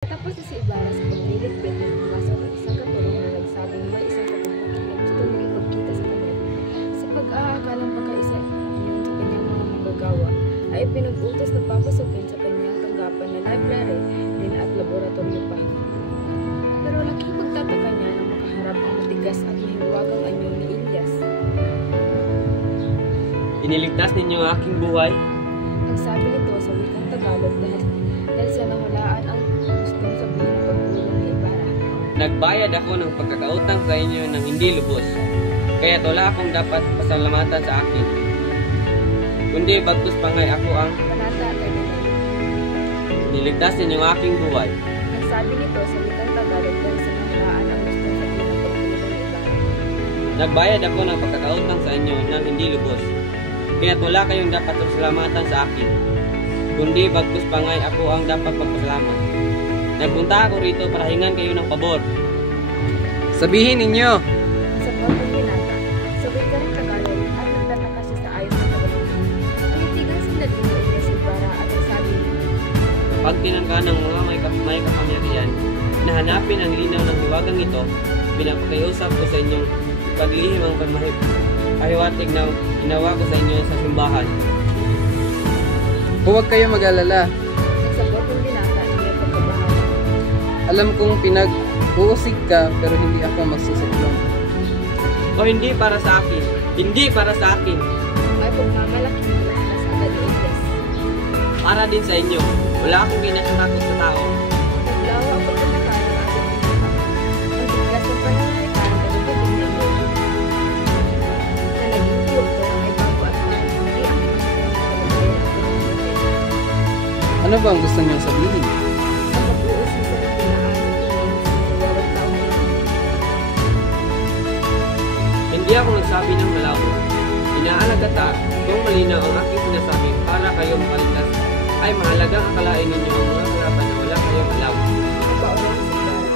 Tapos si Ibarra sa pagliligpit ng pumasok ng isang katulong na nagsabing may isang katulong na gustong ipagkita sa kanya. Sa pag-aakalang pagkaisa yun sa kanyang mga manggagawa, ay pinag-utos na papasukin sa kanyang tanggapan na library din at laboratorio pa. Pero laking pagtataka niya nang makaharap ang matigas at mahiwagang anyo ni Elias. Iniligtas ninyo ang aking buhay? Ang sabi nito sa wikang Tagalog dahil sa nahulaan ang gustong sabihin ng pagtulong ni Ibarra. Nagbayad ako ng pagkakautang sa inyo ng hindi lubos, kaya wala akong dapat pasalamatan sa akin. Kundi bagkus pa nga'y ako ang Panata 39. niligtas ninyo ang aking buhay. Ang sabi nito sa wikang Tagalog dahil sa nahulaan ang gustong sabihin ng pagtulong ni Ibarra. Nagbayad ako ng pagkakautang sa inyo ng hindi lubos, kaya wala kayong dapat pasalamatan sa akin. Kundi bagkus pa nga'y ako ang dapat magpasalamat. Nagpunta ako rito para hingan kayo ng pabor. Sabihin ninyo! Sa kwentong binata, sa wikang Tagalog at nagtataka siya sa ayos ng Tagalog. Tinitigan sila din ni Elias Ibarra at ang sabi, Pag tinangka ng mga may kapangyarihan, nahanapin ang linaw ng hiwagang ito, pinapakiusap ko sa inyong paglihim ang pahiwatig na ginawa ko sa inyo sa simbahan. Huwag kayo mag-alala. sa kwentong binata, niya pagkabahan. Alam kong pinag-uusig ka pero hindi ako magsusuklong. O hindi para sa akin, hindi para sa akin, May pagmamalaki mula sa agad ni Elias. para din sa inyo. Wala akong kinakatakot sa tao. Naglawa ang pagkakaya ng ating binata. Ang biglas ng pananalitaan na nagdating na iyo. Na naging kulto ay bago at hindi ang masakang Ano ba ang gusto niyong sabihin? ang mag-uusig sa nagdinaan sa tingin sa walong taong ito. Hindi ako nagsabi ng malabo. Inaalagata kung malinaw ang aking sinasabi para kayo makaligtas, ay mahalagang akalain ninyo ang mga kalaban na wala kayong alam. Nagpaoran si Ibarra.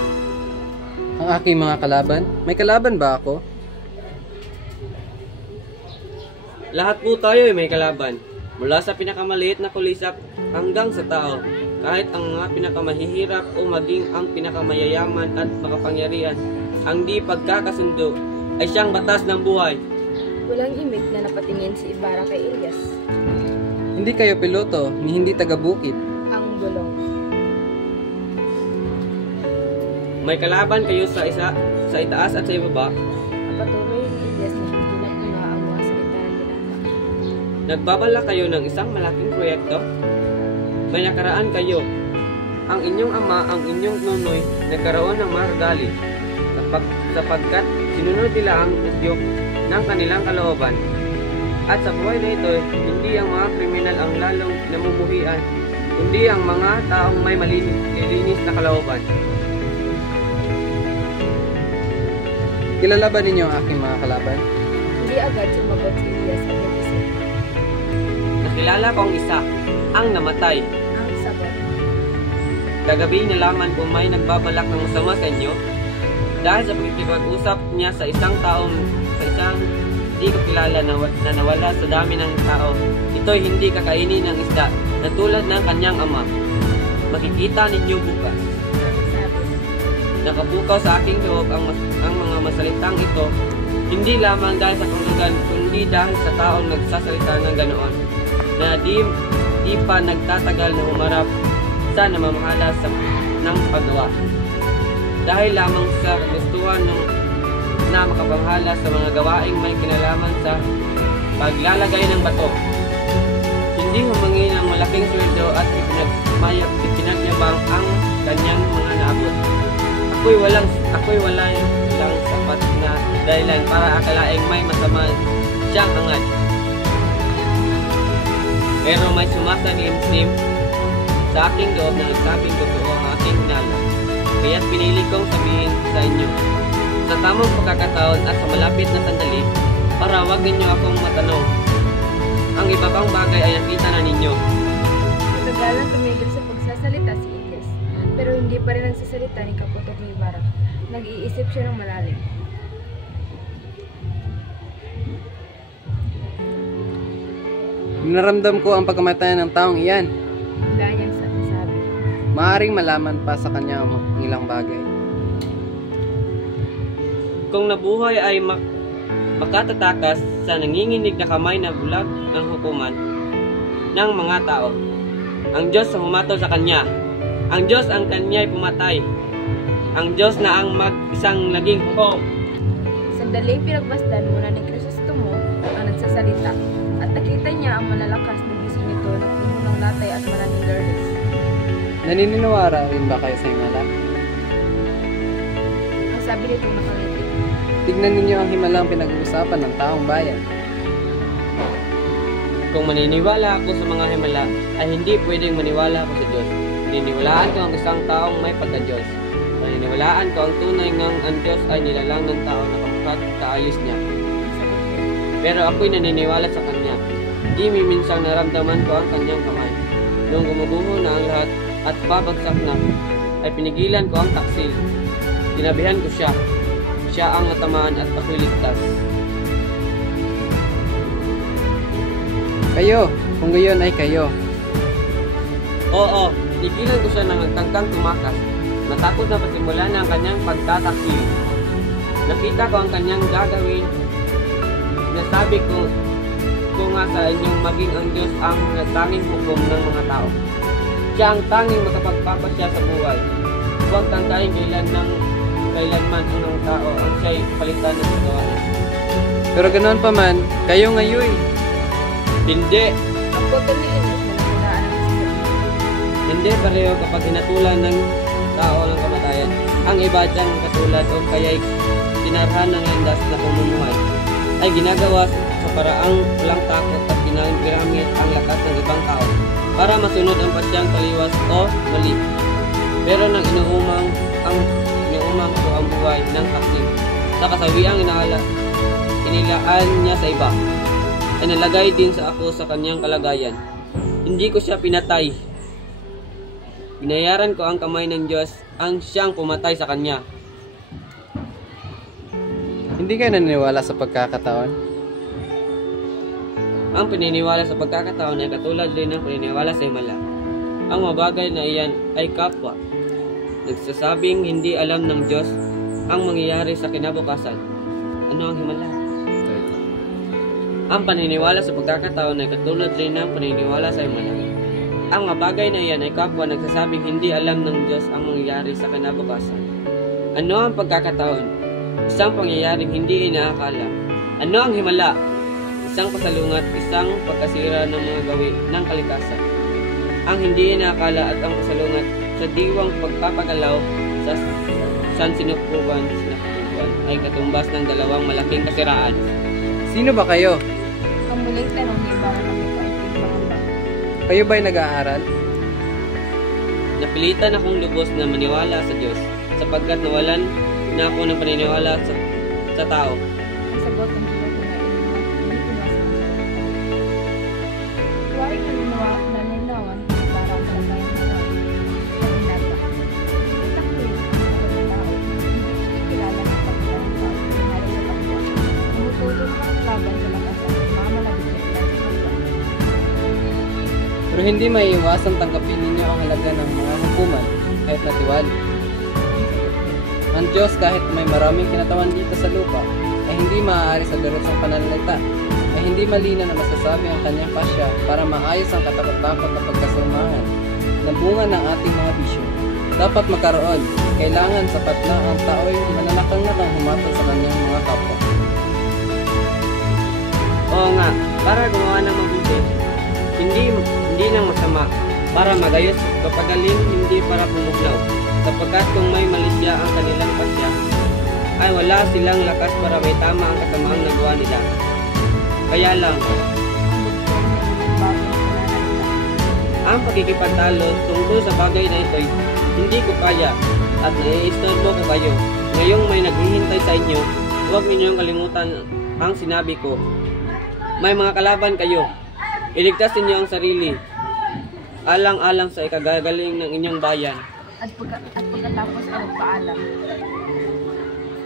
Ang aking mga kalaban? May kalaban ba ako? Lahat po tayo ay may kalaban. Mula sa pinakamaliit na kulisap hanggang sa tao. Kahit ang mga pinakamahihirap o maging ang pinakamayayaman at makapangyarihan, ang di pagkakasundo ay siyang batas ng buhay. Walang imig na napatingin si Ibarra kay Elias. Hindi kayo piloto, ni hindi taga-bukid. Ang gulong. May kalaban kayo sa itaas at sa ibaba. Patuloy ni Elias na hindi na puna ang mga salita ng binata. Nagbabala kayo ng isang malaking proyekto. May nakaraan kayo. Ang inyong ama, ang inyong nunoy, nagkaroon ng margali sapagkat sinunod nila ang udyok ng kanilang kalooban. At sa buhay na ito, hindi ang mga kriminal ang lalong namumuhian, kundi ang mga taong may malilinis na kalooban. Kilala ba ninyo ang aking mga kalaban? Hindi agad sumagot si Elias at nag-isip. Nakilala ko ang isa, ang namatay. Ang sagot. Kagabi nalaman ko may nagbabalak ng masama sa inyo dahil sa pagkikipag-usap niya sa isang hindi ko kilala na nawala sa dami ng tao. Ito'y hindi kakainin ng isda na tulad ng kanyang ama. Makikita ninyo bukas. Ang sabi. Nakabukaw sa aking loob ang mga masalitang ito, hindi lamang dahil sa kahulugan, kundi dahil sa taong nagsasalita ng ganoon, na di pa nagtatagal na humarap sa namamahala ng paggawa. Dahil lamang sa kagustuhan na makapanghala sa mga gawaing may kinalaman sa paglalagay ng bato. Hindi humingi ng malaking sweldo at ipinagyabang ang kanyang mga naabot. Ako'y wala lang sapat na dahilan para akalaing may masama siyang hangad. Pero may sumasalimsim sa aking loob na nagsabing totoo ang aking hinala. Kaya't pinili kong sabihin sa inyo sa tamang pagkakataon at sa malapit na sandali para wag ninyo akong matanong. Ang iba pang bagay ay nakita na ninyo. Matagalang tumigil sa pagsasalita si Elias, pero hindi pa rin nagsasalita ni Kaputok ni Ibarra. Nag-iisip siya ng malalim. Naramdam ko ang pagkamatay ng taong iyan. Bigla niyang sabi. Maaring malaman pa sa kanya ang ilang bagay. Kung nabuhay ay makatatakas sa nanginginig na kamay na bulag ng hukuman ng mga tao. Ang Diyos ang humatol sa kanya. Ang Diyos ang kanya'y pumatay. Ang Diyos na ang mag-isang naging hukom. Sandaling pinagbasdan muna ni Krisostomo ang nagsasalita at nakita niya ang malalakas na gising nito na puno ng latay at maraming garlis. Naniniwala rin ba kayo sa himala? Ang sabi nitong nakangiti. Tignan ninyo ang himalang pinag-uusapan ng taong bayan. Kung maniniwala ako sa mga himala, ay hindi pwedeng maniwala ako sa Diyos. Paniniwalaan ko ang isang taong may pagka-Diyos. Paniniwalaan ko ang tunay ngang ang Diyos ay nilalang ng tao na kamukha kaayos niya. Pero ako'y naniniwala sa Kanya. Di minsang naramdaman ko ang Kanyang kamay. Noong gumuguho na ang lahat at babagsak na, ay pinigilan ko ang taksil. Tinabihan ko siya. Siya ang natamaan at ako'y ligtas. Kayo, kung gayon ay kayo. Oo, tigilan ko siya ng nagtangkang tumakas. Matakot na pasimula na ang kanyang pagtataksil. Nakita ko ang kanyang gagawin. Nasabi ko nga sa inyong maging ang Diyos ang tanging hukom ng mga tao. Siya ang tanging makapagpapasya sa buhay. Huwag tangkain kailanman ang ng tao ang siya'y palitan ng gawain. Pero ganoon pa man, kayo ngayon. Hindi. Ang pagkamiin at nalamulaan ng Kristo. Hindi pareho kapag hinatulan ng tao ng kamatayan. Ang iba diyang katulad o kaya'y sinarhan ng landas na pamumuhay ay ginagawa sa paraang walang takot at ginagamit ang lakas ng ibang tao para masunod ang pasyang taliwas o mali. Pero nang inuumang ko ang buhay ng taksil sa kasawiang inilaan niya sa iba ay nalagay din sa ako sa kanyang kalagayan. Hindi ko siya pinatay. Binayaran ko ang kamay ng Diyos ang siyang pumatay sa kanya. Hindi kayo naniniwala sa pagkakataon? Ang paniniwala sa pagkakataon ay katulad din ng paniniwala sa himala. Ang mabagay na iyan ay kapwa. Nagsasabing hindi alam ng Diyos ang mangyayari sa kinabukasan. Ano ang himala? Ang paniniwala sa pagkakataon ay katulad rin ng paniniwala sa himala. Ang mabagay na iyan ay kapwa nagsasabing hindi alam ng Diyos ang mangyayari sa kinabukasan. Ano ang pagkakataon? Isang pangyayaring hindi inaakala. Ano ang himala? Isang pasalungat, isang pagkasira ng mga gawin ng kalikasan. Ang hindi inaakala at ang pasalungat sa diwang pagpapagalaw sa sansinukuban ay katumbas ng dalawang malaking kasiraan. Sino ba kayo? Ang muling tanong ni Ibarra na may kaunting pangamba. Kayo ba'y nag-aaral? Napilitan akong lubos na maniwala sa Diyos sapagkat nawalan na ako ng paniniwala sa tao. Ang sagot ng Diyos na hindi pinasa ng sarili. Tuwaring naninawan ni Ibarra ang kalagayan ng buhay. Pag-inata. Nakita ko rin ang mga tao. Hindi kilala ng pagkakang tao. Pinalo sa kapwa. Tumutulong ang laban sa lakasan. Mamalabit niya sa kapwa. Pero hindi maiiwasan tanggapin ninyo ang halaga ng mga hukuman kahit natiwali. Ang Diyos kahit may maraming kinatawan dito sa lupa ay hindi maaari sa diretsong pananalita, ay hindi malinaw na masasabi ang kanyang pasya para maayos ang katakot-takot na pagkasamahan na bunga ng ating mga bisyo. Dapat magkaroon, kailangan sapat na ang tao'y mananakang-nakang humatol sa kanyang mga kapwa. Oo nga, para gumawa ng mabuti. Hindi nang masama, para magayos, kapagaling, hindi para pumuglaw. Sapagkat kung may mali siya ang kanilang pasya, ay wala silang lakas para may tama ang kasamaang nagawa nila. Kaya lang, Ang bugtong niya ng bagong pananalita. ang pagkikipagtalo tungkol sa bagay na ito'y hindi ko kaya at naiistorbo ko kayo. Ngayong may naghihintay sa inyo, huwag ninyong kalimutan ang sinabi ko. May mga kalaban kayo. Iligtas ninyo ang sarili, alang-alang sa ikagagaling ng inyong bayan. At pagkatapos ay nagpaalam.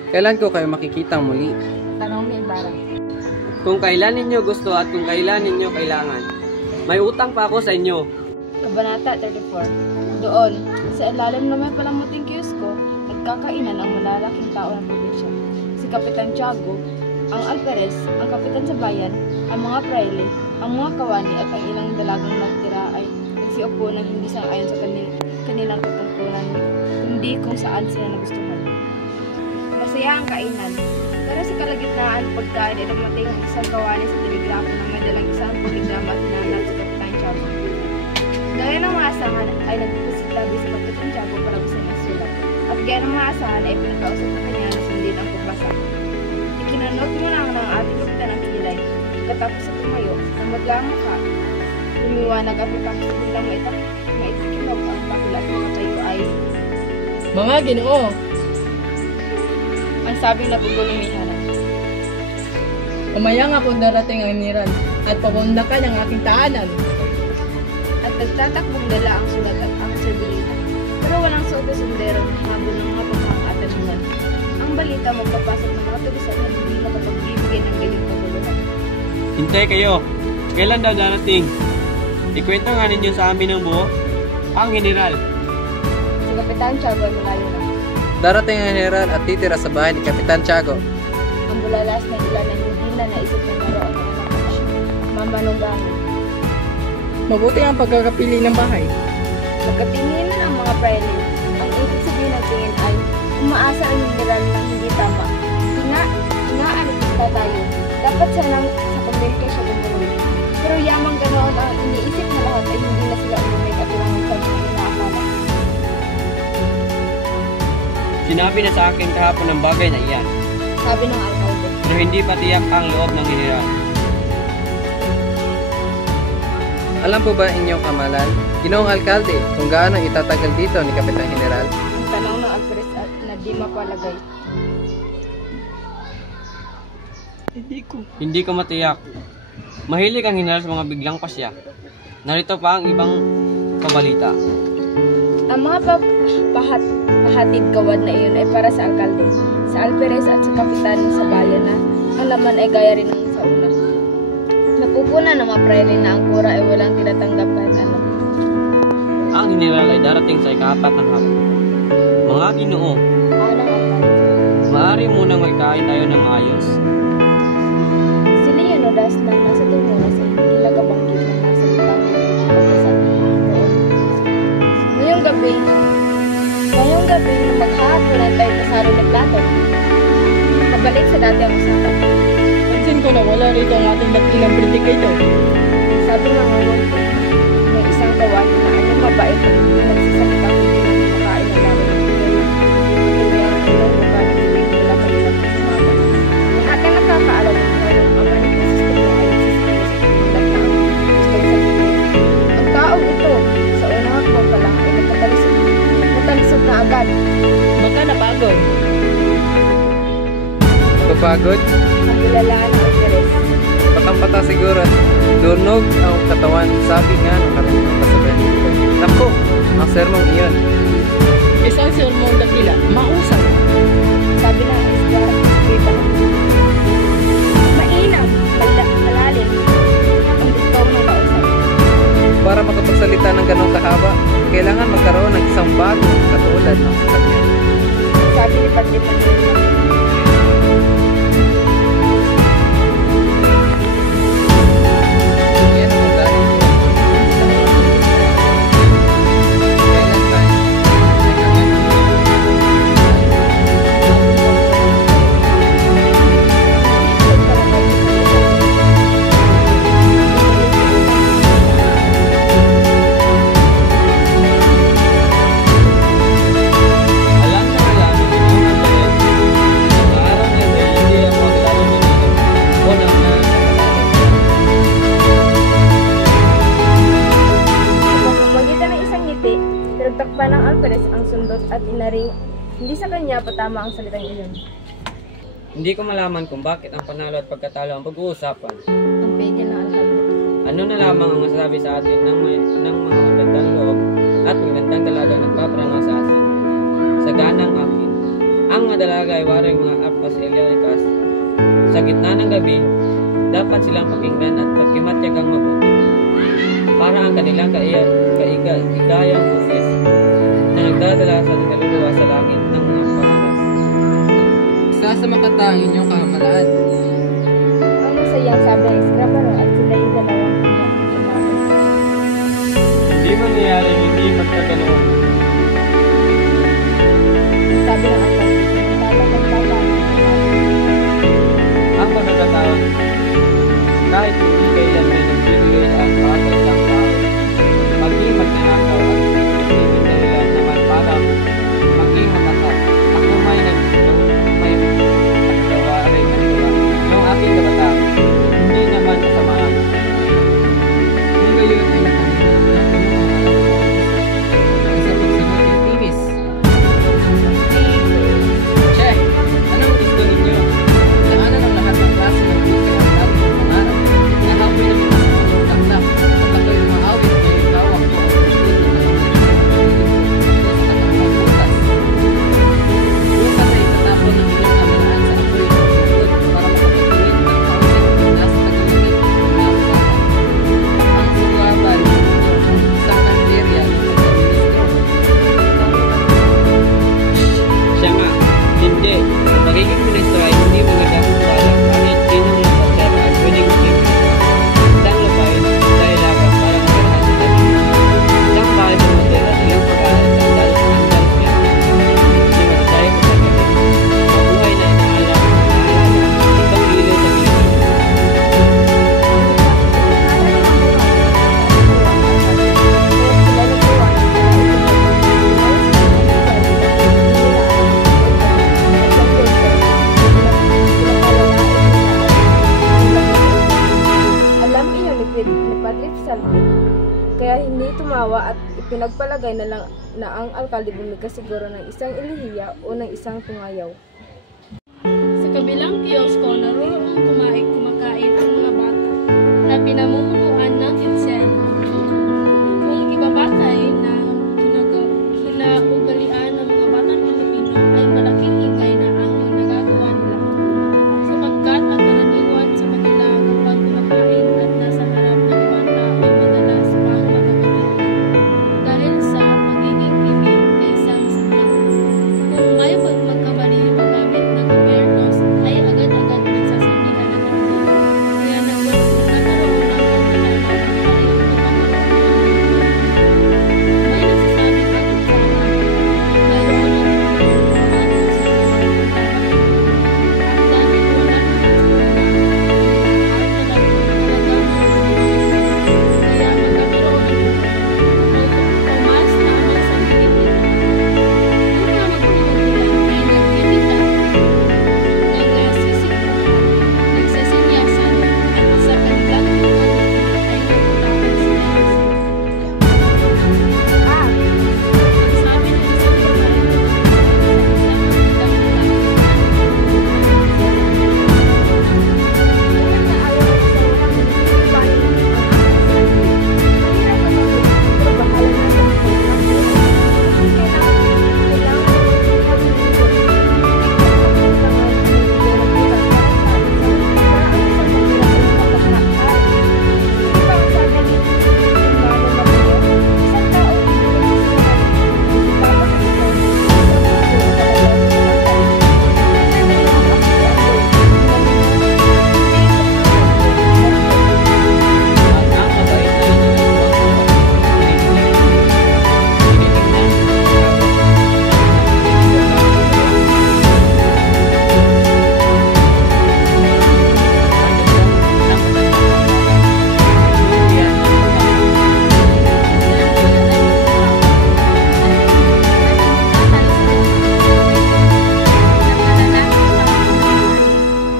Kailan ko kayo makikitang muli? Tanong ni Ibarra. Kung kailan ninyo gusto at kung kailan ninyo kailangan. May utang pa ako sa inyo. Kabanata 34. Doon, sa ilalim na may palamuting kiosko, nagkakainan ang malalaking tao ng probinsya. Si Kapitan Tiago, ang alperes, ang kapitan sa bayan, ang mga praile, ang mga kawani at ang ilang dalagang nagtira ay nagsiupo ng hindi sang-ayon sa kanilang katungkulan, kundi kung saan sila nagustuhan. Masaya ang kainan, pero sa kalagitnaan ng pagkain ay dumating ang isang kawani sa telegrafo na may dalang isang telegrama at hinahanap si Kapitan Tiago. Gaya ng mga asahan ay nagpupusit labi si Kapitan Tiago para basahin ang sulat. At gaya ng mga asahan ay pinakausap na kanya na sundin ang pagbasa. Ikinanot mo na ng ating kapitan ang kilay. Pagkatapos sa tumayo, ang maglang mukha, lumiwanag at ipakita bilang maitakilog ang bakil at nakatayo ay Mga Ginoo, ang sabing nabugulong ni Hanan. umayang ako darating ang niran at pagundakan ang aking tahanan. At nagtatakbong dala ang sulat at ang serbilita. Pero walang sobe-sondero na habol ng mga pagkakatanunan. Ang balita magpapasok ng mga tulisan na hindi makapagbibigay ng ganyang kaguluhan. Hintay kayo. Kailan daw darating? Ikwento nga ninyo sa amin ng buo. Ang general. Si Kapitan Tiago ay malayo na. Darating ang general at titira sa bahay ni Kapitan Tiago. Ang bulalas na ilan ay hindi na naisip na naroon ng anak ko siya. Mamanunggangan. Mabuti ang pagkakapili ng bahay. Pagkatingin ang mga praile, ang ibig sabihin ng tingin ay umaasa ang general na hindi tama. Inaalit tayo. Dapat sanang sa komunikasyon ganoon. Pero yamang ganoon ang iniisip na lahat ay hindi na sila umumay katulangan sa mga inaakala. Sinabi na sa akin kahapon ng bagay na iyan. Sabi ng alkalde. Pero hindi pa tiyak ang loob ng general. Alam po ba inyong kamalan, Ginoong Alkalde, kung gaano itatagal dito ni Kapitan General? Ang tanong ng alperes at na di mapalagay. Hindi ko matiyak. Mahilig ang general sa mga biglang pasya. Narito pa ang ibang kabalita. Ang mga pahatid kawad na iyon ay para sa alkalde, sa alperes at sa kapitan sa bayan na ang laman ay gaya rin ng sa una. Napupuna ng mga praile na ang kura ay walang tinatanggap kahit ano. Ang general ay darating sa ika-4 ng hapon. Mga Ginoo, Ang alkalde. maaari munang magkain tayo ng maayos. Si Leonidas nang nasa tunguna sa hindi nagabanggit ng nasa litang pagkasa noon. Ngayong gabi, maghahaponan tayo sa saro ni Plato. Pabalik sa dati ang usapan. Pansin ko na wala rito ang ating dakilang predikator. Sabi ng ngunti, may isang kawani na anyong mabait at hindi nagsasalita kundi ng makain na laro ng pinili. Hindi ang ilang mukha ng bibig nila kayo sa kismama. Lahat ang nakakaalam ng kanyang ama ni Kristo ay nagsisilis at na ang gustong sabihin. Ang taong ito, sa unang hakbang pa lang ay nagkatalisod na agad. Baka napagod. Papagod? Ang kilalaan ng Alperes. Patang-pata siguro at dunog ang katawan, sabi nga ng karunong kasabay nito. Naku, ang sermong iyon. Isang sermong dakila, mausap. Sabi ng Escrita. Mainam, malalim, ang bitaw ng kausap. Para makapagsalita ng ganong kahaba, kailangan magkaroon ng isang bagong katulad ng kanya. Sabi ni Padre Manuel. Yan ang dahil. Kailan tayo Alam na kaya ng Ginoong Alperes, sa araw na ito hindi ako maglaro ng ito o ng Sa pamamagitan ng isang ngiti, pinagtakpan ng Alperes ang sundot at inaring hindi sa kanya patama ang salitang iyon. Hindi ko malaman kung bakit ang panalo at pagkatalo ang pag-uusapan. Ang pigil ng alkalde. Ano na lamang ang masasabi sa atin ng mga magandang loob at magandang dalaga nagpapranga sa atin. Sa ganang akin, ang mga dalaga ay waring mga apas elikas. Sa gitna ng gabi, dapat silang pakinggan at pagkimatyagang mabuti. para ang kanilang kaigayang office na nagdadala sa kaluluwa sa langit ng iyong pangarap. Isa sa makata ang inyong kahamalaan. Ang masayang sabi ng Eskraparo at sila'y dalawang sumabot. Hindi mangyayari hindi magkaganoon. Sabi ng atas, talang magpapaan. Ang pagkakataon, kahit hindi kailan may nagbibigay ang kaasal sa tao, maging magnanakaw at magiging dahilan naman para maging makata. Ako may nakagawa rin ng tula. Noong aking kabataan, hindi naman kasamaan. Kung gayon ay nakalimutan na ang isa pagsunod ng timis. Che, anong gusto ninyo? Daanan ang lahat ng klase ng buhay ang laging pangarap. Nahapoy na mga sa mga taklak at ako'y umaawit na ikaw ako ang bukod na bukas. Bukas ay tatapon ng inyong kamelaan sa apoy ng bukod para makapagpinit ng kaunting mula sa tagalimit ng nawagan. Ang suglaban ng isang kanderya ng pagkaministro. Siya nga, hindi. Ang magiging ministro ay hindi magandang wala. Kahit sinong nagsasabi ay pwedeng magiging. Isang lupain, dahil lagang para magkarahan sa dati. Isang bahay sa model at ilang pag-aaral sa dahil sa hanggang niya. Hindi magsasayang sa gabi. Mabuhay na inaalala, itong ilaw sa Pilipinas. Alam iyon ni Patrick Salvi, kaya hindi tumawa at ipinagpalagay na lang na ang alkalde bumigkas siguro ng isang ilihiya o ng isang tungayaw. Sa kabilang kiyosko, naroon kumakain ang mga bata na pinamumunuan ng Itzel. Kung ibabatay na kinaugalian ng mga batang Pilipino ay malaking hingay na ang nagagawa nila. Sapagkat ang karaniwan sa kanila kapag kumakain at nasa harap ng ibang tao ay madalas pang magkakabit. Dahil sa pagiging kimik ay isang sakit. Kung may magkamali magamit ng gobyernos ay agad-agad nagsasabihan ng kanila. Kaya nagkakaroon ng pagkakala ng pareho na pamamagitan. May nagsasabing at usawa, mayroon ang pagkakaroon sa at dahil wala na sa kaya magkakaroon ng o mas tama sa pagiging kung ang magpapagpulan ay nagtitita, nagsisikpukan, nagsasinyasan, at sa kanilang pagkakulit ay nagtutapos sila ng ang sabi ng isang babae sa isang Ang mabait na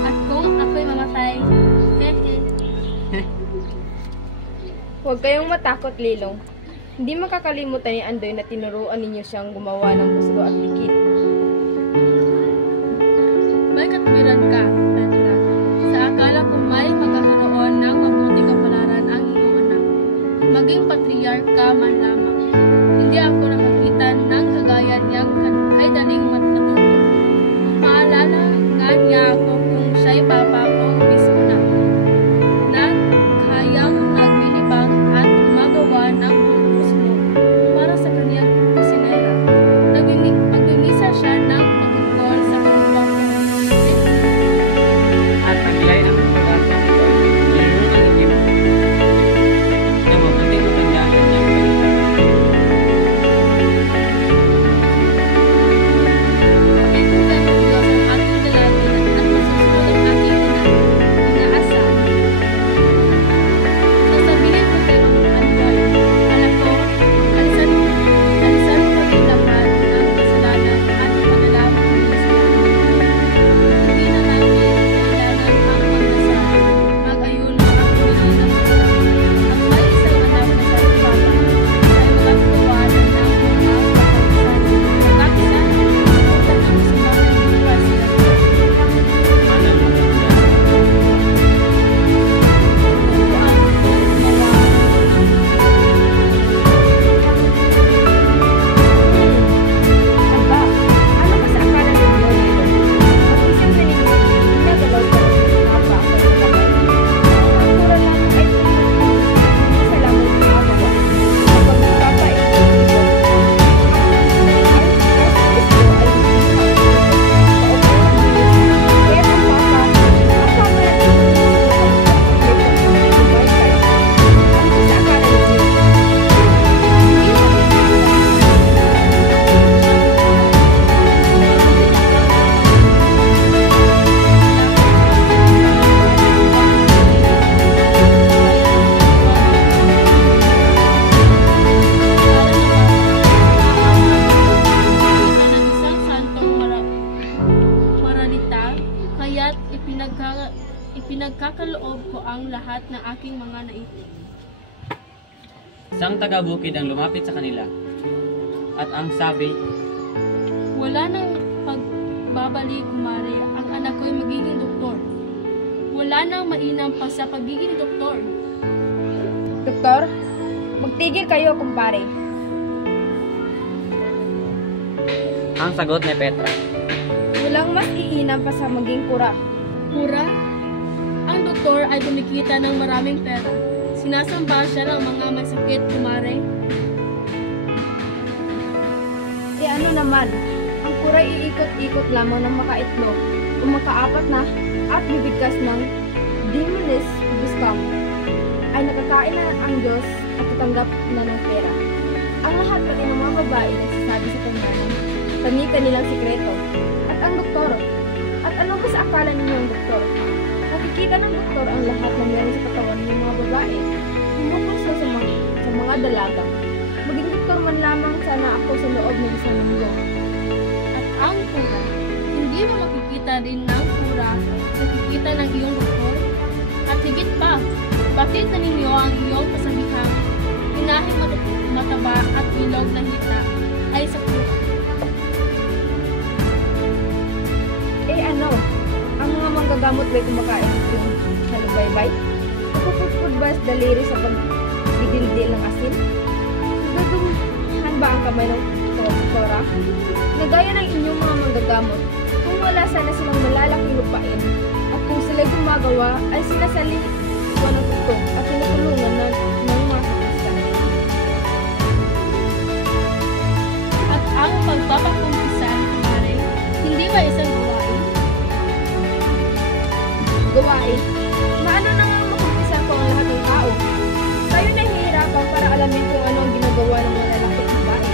at kung ako'y mamatay, Huwag kayong matakot, Lilong. Hindi makakalimutan ni Andoy na tinuruan ninyo siyang gumawa ng pusgo at dikit. may katwiran ka, Petra. Sa akala kong may magkakaroon ng mabuti kapalaran ang iyong anak. Maging patriarka man lamang. Hindi ako nakakita ng kagaya niyang kay daling matuto. Maalala nga niya ako kung siya'y papa o mismo na kayang naglilibang at pinagkakaloob ko ang lahat ng aking mga naipon. Isang taga-bukid ang lumapit sa kanila. At ang sabi, Wala nang pagbabalik, kumare. Ang anak ko'y magiging doktor. Wala nang mainam pa sa pagiging doktor. Doktor, magtigil kayo, kumpare. ang sagot ni Petra. Walang mas iinam pa sa maging kura. Mura, ang doktor ay kumikita ng maraming pera. Sinasamba siya ng mga may sakit, kumare. Ano naman, ang kura iikot-ikot lamang ng makaitlog o makaapat na at bibigkas ng demonis biskam ay nakakain na ang Diyos at tatanggap na ng pera. Ang lahat pati ng mga babae nagsasabi sa kanya ng kanilang sikreto. At ang doktor, at ano ba sa akala ninyo ang doktor? Nakikita ng doktor ang lahat ng meron sa katawan ng mga babae. Humukos sa mga dalaga. Maging doktor man lamang sana ako sa loob ng isang linggo. At ang kura, hindi ba makikita din ng kura nakikita ng iyong doktor? At higit pa, bakit na ninyo ang iyong kasabihan, inahing mataba at ilog na hita ay sa kura? Ano? Ang mga manggagamot ba'y kumakain ng halubaybay? Napupudpud ba sa daliri sa pagdidildil ng asin? Nagdudunghan ba ang kamay ng doktora? Nagaya ng inyong mga manggagamot, kung wala sana silang malalaking lupain, at kung sila'y gumagawa, ay sinasali ko ng tutong at tinutulungan ng mga sakristan. At ang pagpapakumpisan, kumare, hindi ba isang gawain? Gawain? Maano na nga makumpisan ko ang lahat ng tao? Tayo nahihirapan para alamin kung ano ang ginagawa ng mga lalaki at babae.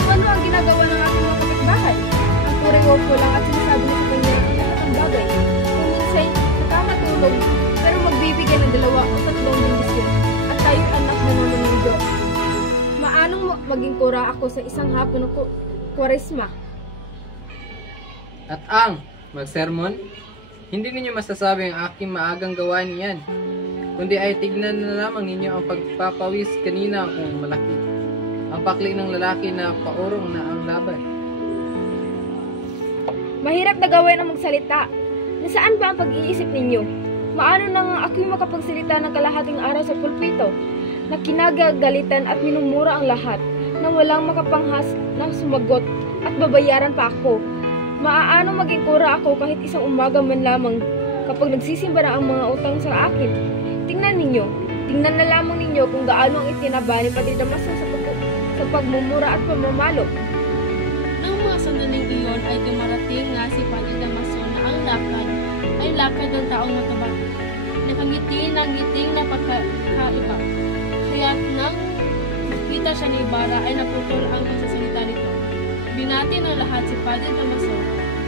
Kung ano ang ginagawa ng ating mga kapitbahay. Ang puriwog ko lang at sinasabi na sa kanya ang lahat ng bagay. Kung minsay nakakatulog, pero magbibigay ng 2 o 3 bendisyon at tayo'y anak na naman ng Diyos. Maanong maging kura ako sa isang hapon ng kwaresma? At ang magsermon, hindi ninyo masasabi ang aking maagang gawain niyan, kundi ay tignan na lamang ninyo ang pagpapawis kanina kung malaki, ang pakli ng lalaki na paurong na ang laban. Mahirap na gawin ang magsalita. Nasaan ba ang pag-iisip ninyo? Maano na nga ako'y makapagsalita ng kalahating araw sa pulpito, na kinagagalitan at minumura ang lahat, nang walang makapanghas na sumagot at babayaran pa ako. Maaano maging kura ako kahit isang umaga man lamang kapag nagsisimba na ang mga utang sa akin. Tingnan na lamang ninyo kung gaano ang itinaba ni Padre Damaso sa pagmumura at pamamalo. Nang mga sandaling iyon ay dumarating nga si Padre Damaso na ang lakad ay lakad ng taong mataba. Nakangiti ng ngiting na pagkaiba. Kaya't nang kita siya ni Ibarra ay naputol ang pagsasalita nito. Binati ng lahat si Padre Damaso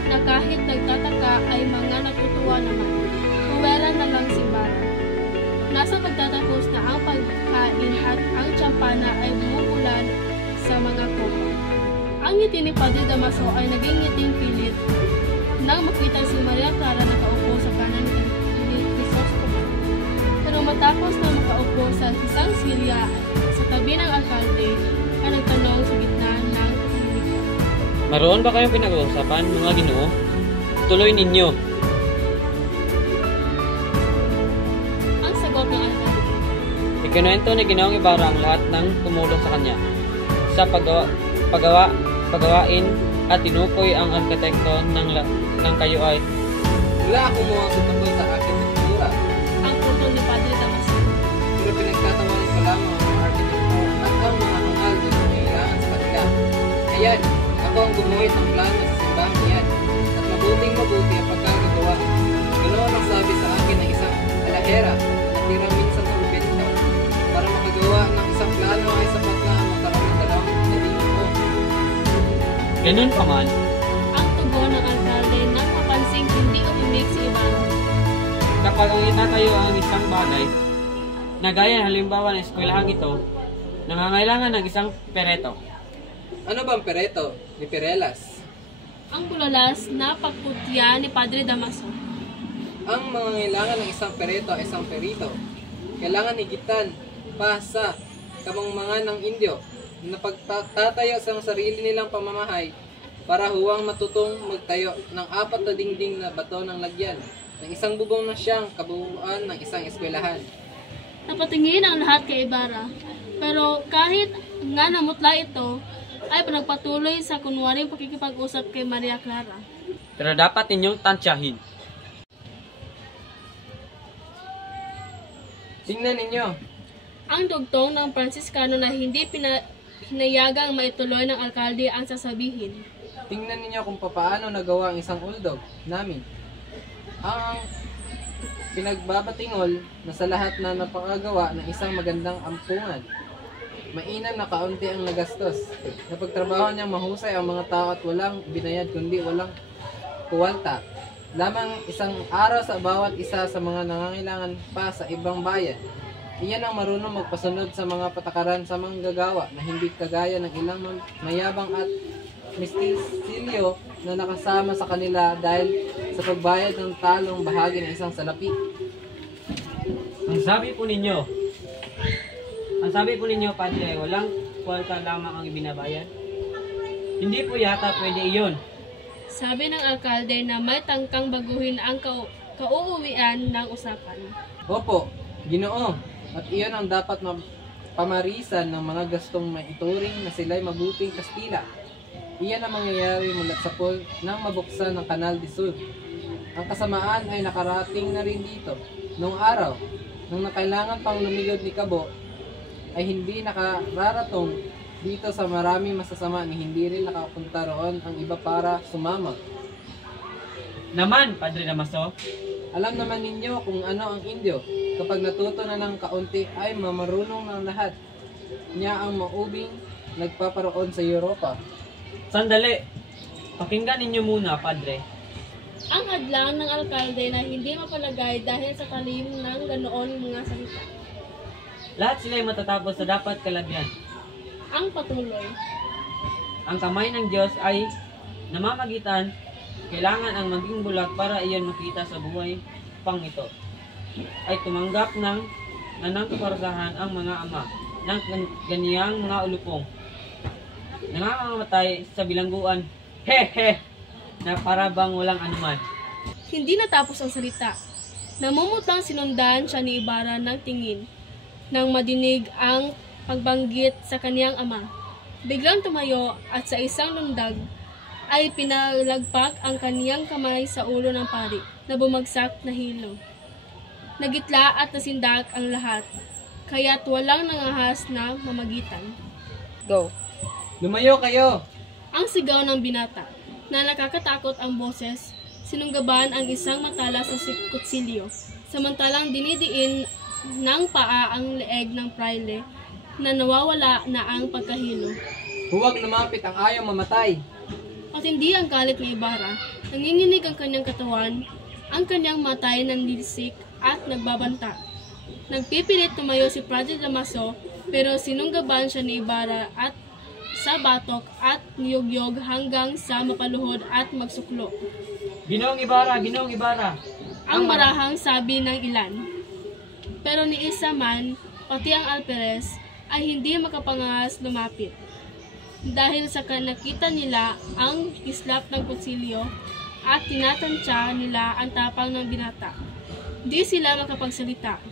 na kahit nagtataka ay mga natutuwa naman. Huwera na lang si Ibarra. Nasa pagtatapos na ang pagkain at ang tsampana ay bumubulan sa mga kopa. Ang ngiti ni Padre Damaso ay naging ngiting pilit nang makita si Maria Clara nakaupo sa kanan ni Crisostomo. Pero matapos na makaupo sa isang silya sa tabi ng alkalde, ay nagtanong sa gitna ng katahimikan. Maroon ba kayong pinag-uusapan, mga Ginoo? Tuloy ninyo. Ang sagot ng alkalde. Ikinuwento ni Ginoong Ibarra ang lahat ng tumulong sa kanya sa paggawain at tinukoy ang arkitekto ng kayo ay Wala akong mga tutungkol sa akin sa kultura, Ang putol ni Padre Damaso. pero pinagtatawanan ko lamang ang mga arkitekto at ang mga hangal na nangyayaan sa kanila. Ayan, ako ang gumuhit ng plano sa simbahan niyan, at mabuting-mabuti ang pagkagagawa. Ganoon ang sabi sa akin ng isang alahera na tira minsan sa ubento. Para makagawa ng isang plano ay sapat na magkaroon ng 2 linggo. ganun pa man. Ang tugon ng alkalde nang mapansing hindi umimik si Ibarra. Kapag ang itatayo ang isang bagay, na gaya halimbawa ng eskwelahan ito, nangangailangan ng isang pereto. Ano bang pereto ni Perelas? Ang bulalas na pagputya ni Padre Damaso. Ang mga ngailangan ng isang perito ay isang perito. Kailangan higitan pa sa kamangmangan ng Indio na pagtatayo sa sarili nilang pamamahay para huwang matutong magtayo ng 4 na dingding na bato ng lagyan ng isang bubong na siyang kabuuan ng isang eskwelahan. Napatingin ang lahat kay Ibarra, pero kahit nga namutla ito, ay pinagpatuloy sa kunwaring pakikipag-usap kay Maria Clara. Pero dapat ninyong tansyahin. Tingnan ninyo, Ang dugtong ng Franciscano na hindi hinayagang maituloy ng alkalde ang sasabihin. tingnan ninyo kung paano nagawa ang isang uldog namin. Ang pinagbabatingol na sa lahat na napakagawa ng isang magandang ampungan. Mainam na kaunti ang nagastos. Napagtrabaho niyang mahusay ang mga tao at walang binayad kundi walang kuwalta. Lamang isang araw sa bawat isa sa mga nangangailangan pa sa ibang bayan. Iyan ang marunong magpasunod sa mga patakaran sa manggagawa na hindi kagaya ng ilang mayabang at mististilyo na nakasama sa kanila dahil sa pagbayad ng talong bahagi ng isang salapi. Ang sabi po ninyo, Padre, walang kwalta lamang ang ibinabayad? Hindi po yata pwede iyon. Sabi ng alkalde na may tangkang baguhin ang kauuwian ng usapan. Opo, Ginoo, at iyon ang dapat pamarisan ng mga gastong maituring na sila'y mabuting Kastila. Iyan ang mangyayari mula sa pool nang mabuksan ng Canal de Sur. Ang kasamaan ay nakarating na rin dito. Noong araw, nang nakailangan pang lumigod ni Cabo, ay hindi nakararatong dito sa maraming masasama ni hindi rin nakapunta roon ang iba para sumama. Naman, Padre Damaso, Alam naman ninyo kung ano ang Indio. Kapag natuto na ng kaunti ay mamarunong ng lahat. Niya ang maubing nagpaparoon sa Europa. sandali. Pakinggan ninyo muna, Padre. Ang hadlang ng alkalde na hindi mapalagay dahil sa talim ng ganoon mga salita. Lahat sila ay matatapos sa dapat kalagyan. Ang patuloy. Ang kamay ng Diyos ay namamagitan. Kailangan ang maging bulag para iyon makita sa buhay pang ito. Ay tumanggap ng nanang kaparusahan ang mga ama ng ganiyang mga ulupong. Nangangamatay sa bilangguan. He! Na para bang walang anuman. Hindi natapos ang salita. Namumutang sinundan siya ni Ibarra ng tingin nang madinig ang pagbanggit sa kaniyang ama. Biglang tumayo at sa isang lundag ay pinalagpak ang kaniyang kamay sa ulo ng pari na bumagsak na hilo. Nagitla at nasindak ang lahat, kaya't walang nangahas na mamagitan. Go. Lumayo kayo! Ang sigaw ng binata, na nakakatakot ang boses, sinunggaban ang isang matalas na kutsilyo, samantalang dinidiin ng paa ang leeg ng praile na nawawala na ang pagkahilo. Huwag lumapit ang ayaw mamatay. At hindi ang galit ni Ibarra, nanginginig ang kanyang katawan, ang kanyang matay nanlilisik at nagbabanta. Nagpipilit tumayo si Padre Damaso pero sinunggaban siya ni Ibarra at sa batok at niyugyog hanggang sa mapaluhod at magsuklo. Ginoong Ibarra! Ang marahang sabi ng ilan. Pero ni isa man, pati ang alperes, ay hindi makapangas lumapit. Dahil sa nakita nila ang kislap ng kutsilyo at tinatansya nila ang tapang ng binata. Di sila makapagsalita.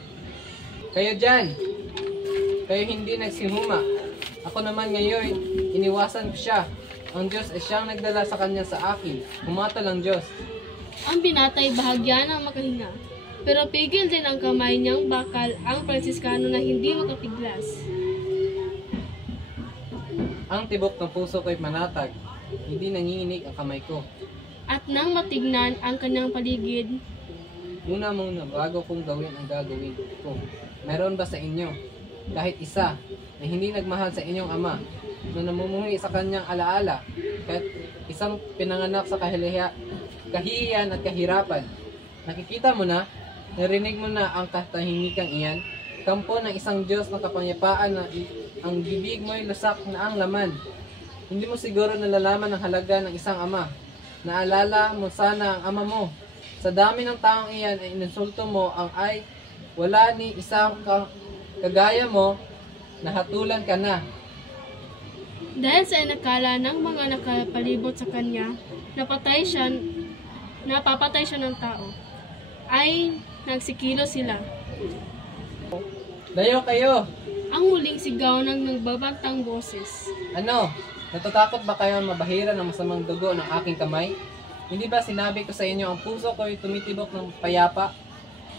Kayo dyan! Kayo hindi nagsihuma. Ako naman ngayon, iniwasan ko siya. Ang Diyos ay siyang nagdala sa kanya sa akin. Humatol ang Diyos. Ang binata ay bahagya ng makahinga. Pero pigil din ang kamay niyang bakal ang Franciscano na hindi makapiglas. Ang tibok ng puso ko'y manatag. Hindi nanginginig ang kamay ko. At nang matignan ang kanyang paligid, Muna bago kong gawin ang gagawin ko. Meron ba sa inyo, kahit isa, na hindi nagmahal sa inyong ama, na namumuhay sa kanyang alaala, kahit isang pinanganak sa kahihiyan at kahirapan? Nakikita mo na, narinig mo na ang katahimikan iyan, kampo ng isang Diyos ng kapayapaan na ang bibig mo'y lusak na ang laman. Hindi mo siguro nalalaman ang halaga ng isang ama. Naalala mo sana ang ama mo Sa dami ng taong iyan ay insulto mo ang ay wala ni isang kagaya mo, nahatulan ka na. Dahil sa inakala ng mga nakapalibot sa kanya, napapatay siya ng tao, ay nagsikilo sila. Layo kayo! Ang muling sigaw ng nagbabantang boses. Ano? Natatakot ba kayo mabahira ng masamang dugo ng aking kamay? Hindi ba sinabi ko sa inyo ang puso ko'y tumitibok ng payapa?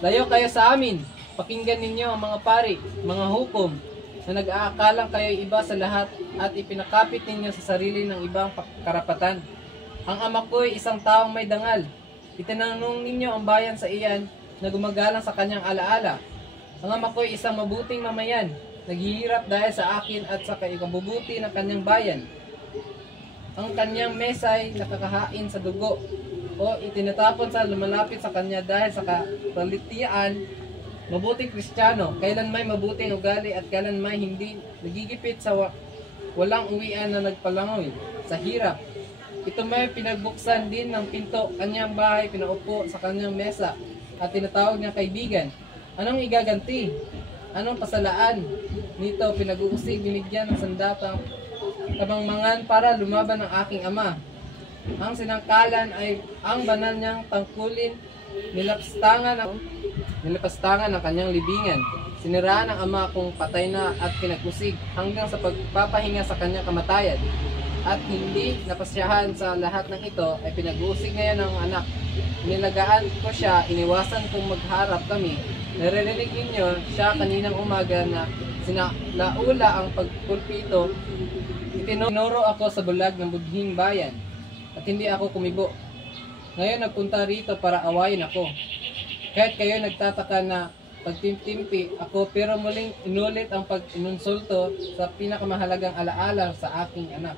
Layo kayo sa amin! Pakinggan ninyo ang mga pari, mga hukom, na nag-aakalang kayo'y iba sa lahat at ipinakapit ninyo sa sarili ng ibang karapatan. Ang ama ko'y isang taong may dangal. Itinanong ninyo ang bayan sa iyan na gumagalang sa kanyang alaala. Ang ama ko'y isang mabuting mamayan, naghihirap dahil sa akin at sa ikabubuti ng kanyang bayan. Ang kanyang mesa'y nakakahain sa dugo o itinatapon sa lumalapit sa kanya dahil sa kapalitiyaan. Mabuting Kristiyano, kailan may mabuting ugali at kailan may hindi nagigipit sa walang uwian na nagpalangoy sa hirap. Ito may pinagbuksan din ng pinto kanyang bahay, pinaupo sa kanyang mesa at tinatawag niya kaibigan. Anong igaganti? Anong pasalaan? Nito pinag-uusig, binigyan ng sandatang kabangmangan para lumaban ng aking ama. Ang sinangkalan ay ang banal niyang tangkulin, nilapastangan ng kanyang libingan. Siniraan ng ama kung patay na at pinag-usig hanggang sa pagpapahinga sa kanyang kamatayan. At hindi napasyahan sa lahat ng ito ay pinag-uusig ngayon ng anak. Nilagaan ko siya, iniwasan kong magharap kami. Naririnig ninyo siya kaninang umaga na sinalaula ang pagpulpito. Itinuro ako sa bulag ng budhing bayan at hindi ako kumibo. Ngayon nagpunta rito para awayin ako. Kahit kayo nagtataka na pagtimtimpi ako, pero muling inulit ang pag-inunsulto sa pinakamahalagang alaala sa aking anak.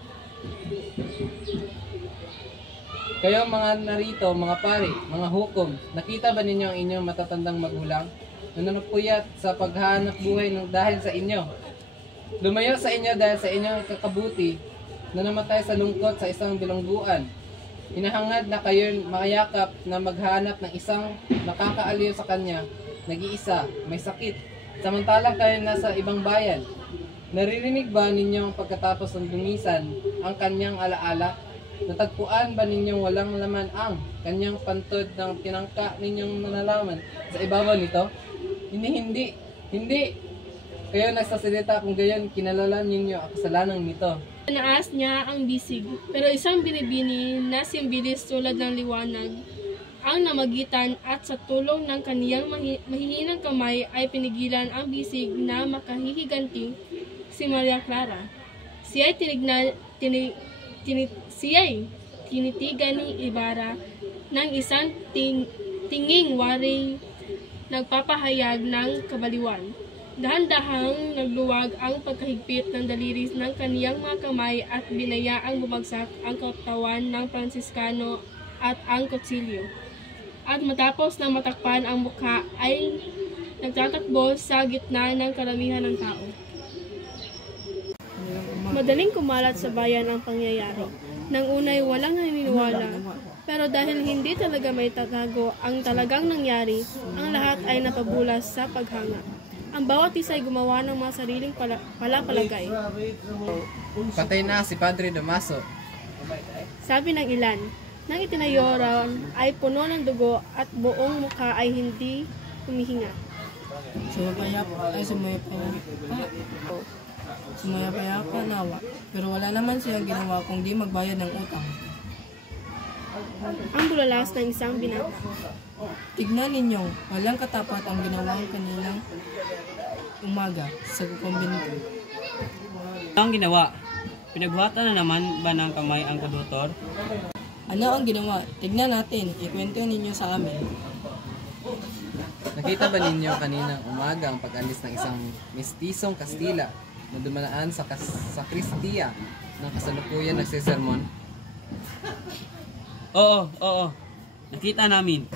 Kayo mga narito, mga pari, mga hukom, nakita ba ninyo ang inyong matatandang magulang na nanupuyat sa paghahanap buhay dahil sa inyo? Lumayo sa inyo dahil sa inyong kakabuti na namatay sa lungkot sa isang bilangguan. Hinahangad na kayo makayakap na maghanap ng isang nakakaaliw sa kanya, nag-iisa, may sakit, samantalang kayo nasa ibang bayan. Naririnig ba ninyong pagkatapos ng dungisan ang kanyang alaala? Natagpuan ba ninyong walang laman ang kanyang pantod ng tinangka ninyong nalalaman sa ibabaw nito? Hindi. Kayo nagsasalita kung gayon kinalala ninyo ang kasalanan nito. Naas niya ang bisig, pero isang binibini na simbilis tulad ng liwanag ang namagitan at sa tulong ng kaniyang mahihinang kamay ay pinigilan ang bisig na makahihiganti si Maria Clara. Siya'y tinitigan ni Ibarra ng isang tinging waring nagpapahayag ng kabaliwan. Dahan-dahang nagluwag ang pagkahigpit ng daliri ng kaniyang mga kamay at binayaang bumagsak ang katawan ng Fransiskano at ang kutsilyo. At matapos na matakpan ang mukha ay nagtatakbo sa gitna ng karamihan ng tao. Madaling kumalat sa bayan ang pangyayari. Nang unay walang naniniwala, pero dahil hindi talaga may tatago ang talagang nangyari, ang lahat ay napabulas sa paghanga. Ang bawat isa ay gumawa ng mga sariling palapalagay. Patay na si Padre Damaso. Sabi ng ilan, nang itinayo raon ay puno ng dugo at buong mukha ay hindi humihinga. Sumaya-payapa nawa, pero wala naman siyang ginawa kung di magbayad ng utang. Ang bulalas ng isang binata. Tignan ninyo, walang katapat ang ginawang kanilang umaga sa kumbento. Ang ginawa? Pinagbuhatan na naman ba ng kamay ang kadutor? Ano ang ginawa? Tignan natin, ikwento ninyo sa amin. Nakita ba ninyo kaninang umaga ang pag-alis ng isang mestisong Kastila na dumanaan sa sakristiya ng kasalukuyan nagsisermon? Oo. Nakita namin.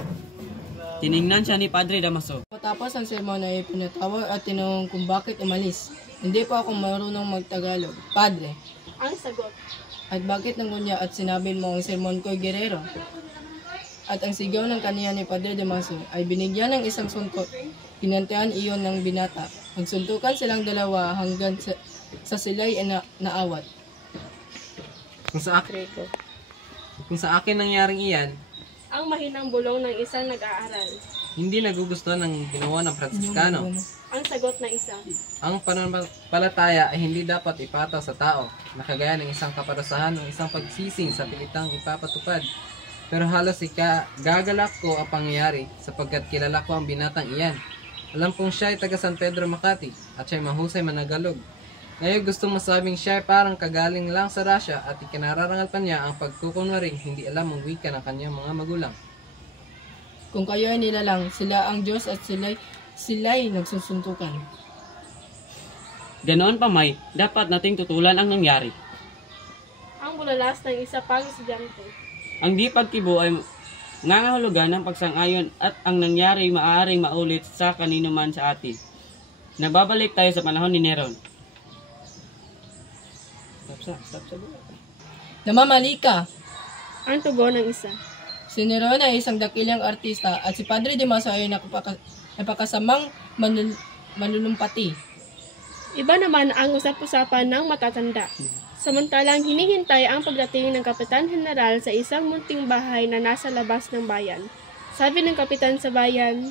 Tiningnan siya ni Padre Damaso. Matapos ang sermon ay pinatawag at tinanong kung bakit umalis. Hindi pa ako marunong magtagalog. Padre, Ang sagot. at bakit nangunya at sinabi mo ang sermon ko'y gerero? At ang sigaw ng kaniya ni Padre Damaso ay binigyan ng isang sungkot. Ginantian iyon ng binata. Magsuntukan silang dalawa hanggang sa sila'y naawat. Kung sa akin nangyaring iyan, Ang mahinang bulong ng isang nag-aaral. hindi nagugustuhan ng ginawa ng Fransiskano. Ang sagot ng isa. Ang pananampalataya ay hindi dapat ipataw sa tao, na kagaya ng isang kaparusahan o isang pagsising sa pilitang ipapatupad. Pero halos gagalak ko ang pangyayari sapagkat kilala ko ang binatang iyan. Alam kong siya ay taga San Pedro Makati at siya ay mahusay managalog. Ngayon gusto masabing siya ay parang kagaling lang sa Russia at ikinararangal pa niya ang pagkukunwaring hindi alam ang wika ng kanyang mga magulang. Kung kayo ay nilalang, sila ang Diyos at sila'y nagsusuntukan. Ganoon pa may, dapat nating tutulan ang nangyari. Ang bulalas ng isa pang estudyante. Ang di pagkibo ay nangangahulugan ng pagsang-ayon at ang nangyari maaaring maulit sa kanino man sa atin. Nababalik tayo sa panahon ni Neron. Stop. Namamali ka! Ang tugon ng isa. Si Neron ay isang dakilang artista at si Padre Damaso ay napakasamang manlulumpati. Iba naman ang usap-usapan ng matatanda. Samantalang hinihintay ang pagdating ng Kapitan General sa isang munting bahay na nasa labas ng bayan. Sabi ng kapitan sa bayan,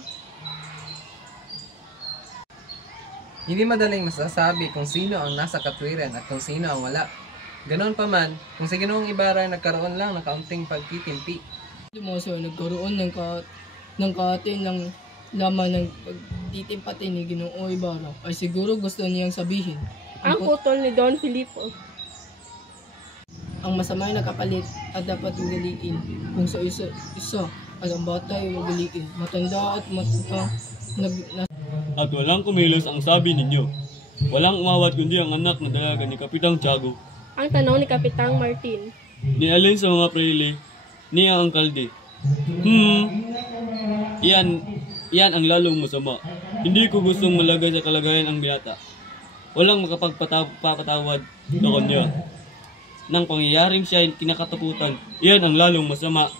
Hindi madaling masasabi kung sino ang nasa katwiran at kung sino ang wala. Ganoon pa man, kung sa Ginoong Ibarra ay nagkaroon lang ng kaunting pagtitimpi. Damaso ay nagkaroon ng katin ng laman ng pagtitimpati ni Ginoong Ibarra ay siguro gusto niyang sabihin. ang putol ni Don Filipo. Ang masama ay nakapalit at dapat ugaliin. Kung sa isa at ang bata ay ugaliin. Matanda at At walang kumilos ang sabi ninyo. Walang umawat kundi ang anak na dalaga ni Kapitang Tiago. Ang tanong ni Kapitang Martin. Ni alin sa mga prele, ni ang angkalde. Iyan ang lalong masama. Hindi ko gustong malagay sa kalagayan ang binata. Walang makapagpapatawad na kanya. Nang pangyayaring siya ay kinakatakutan, iyan ang lalong masama.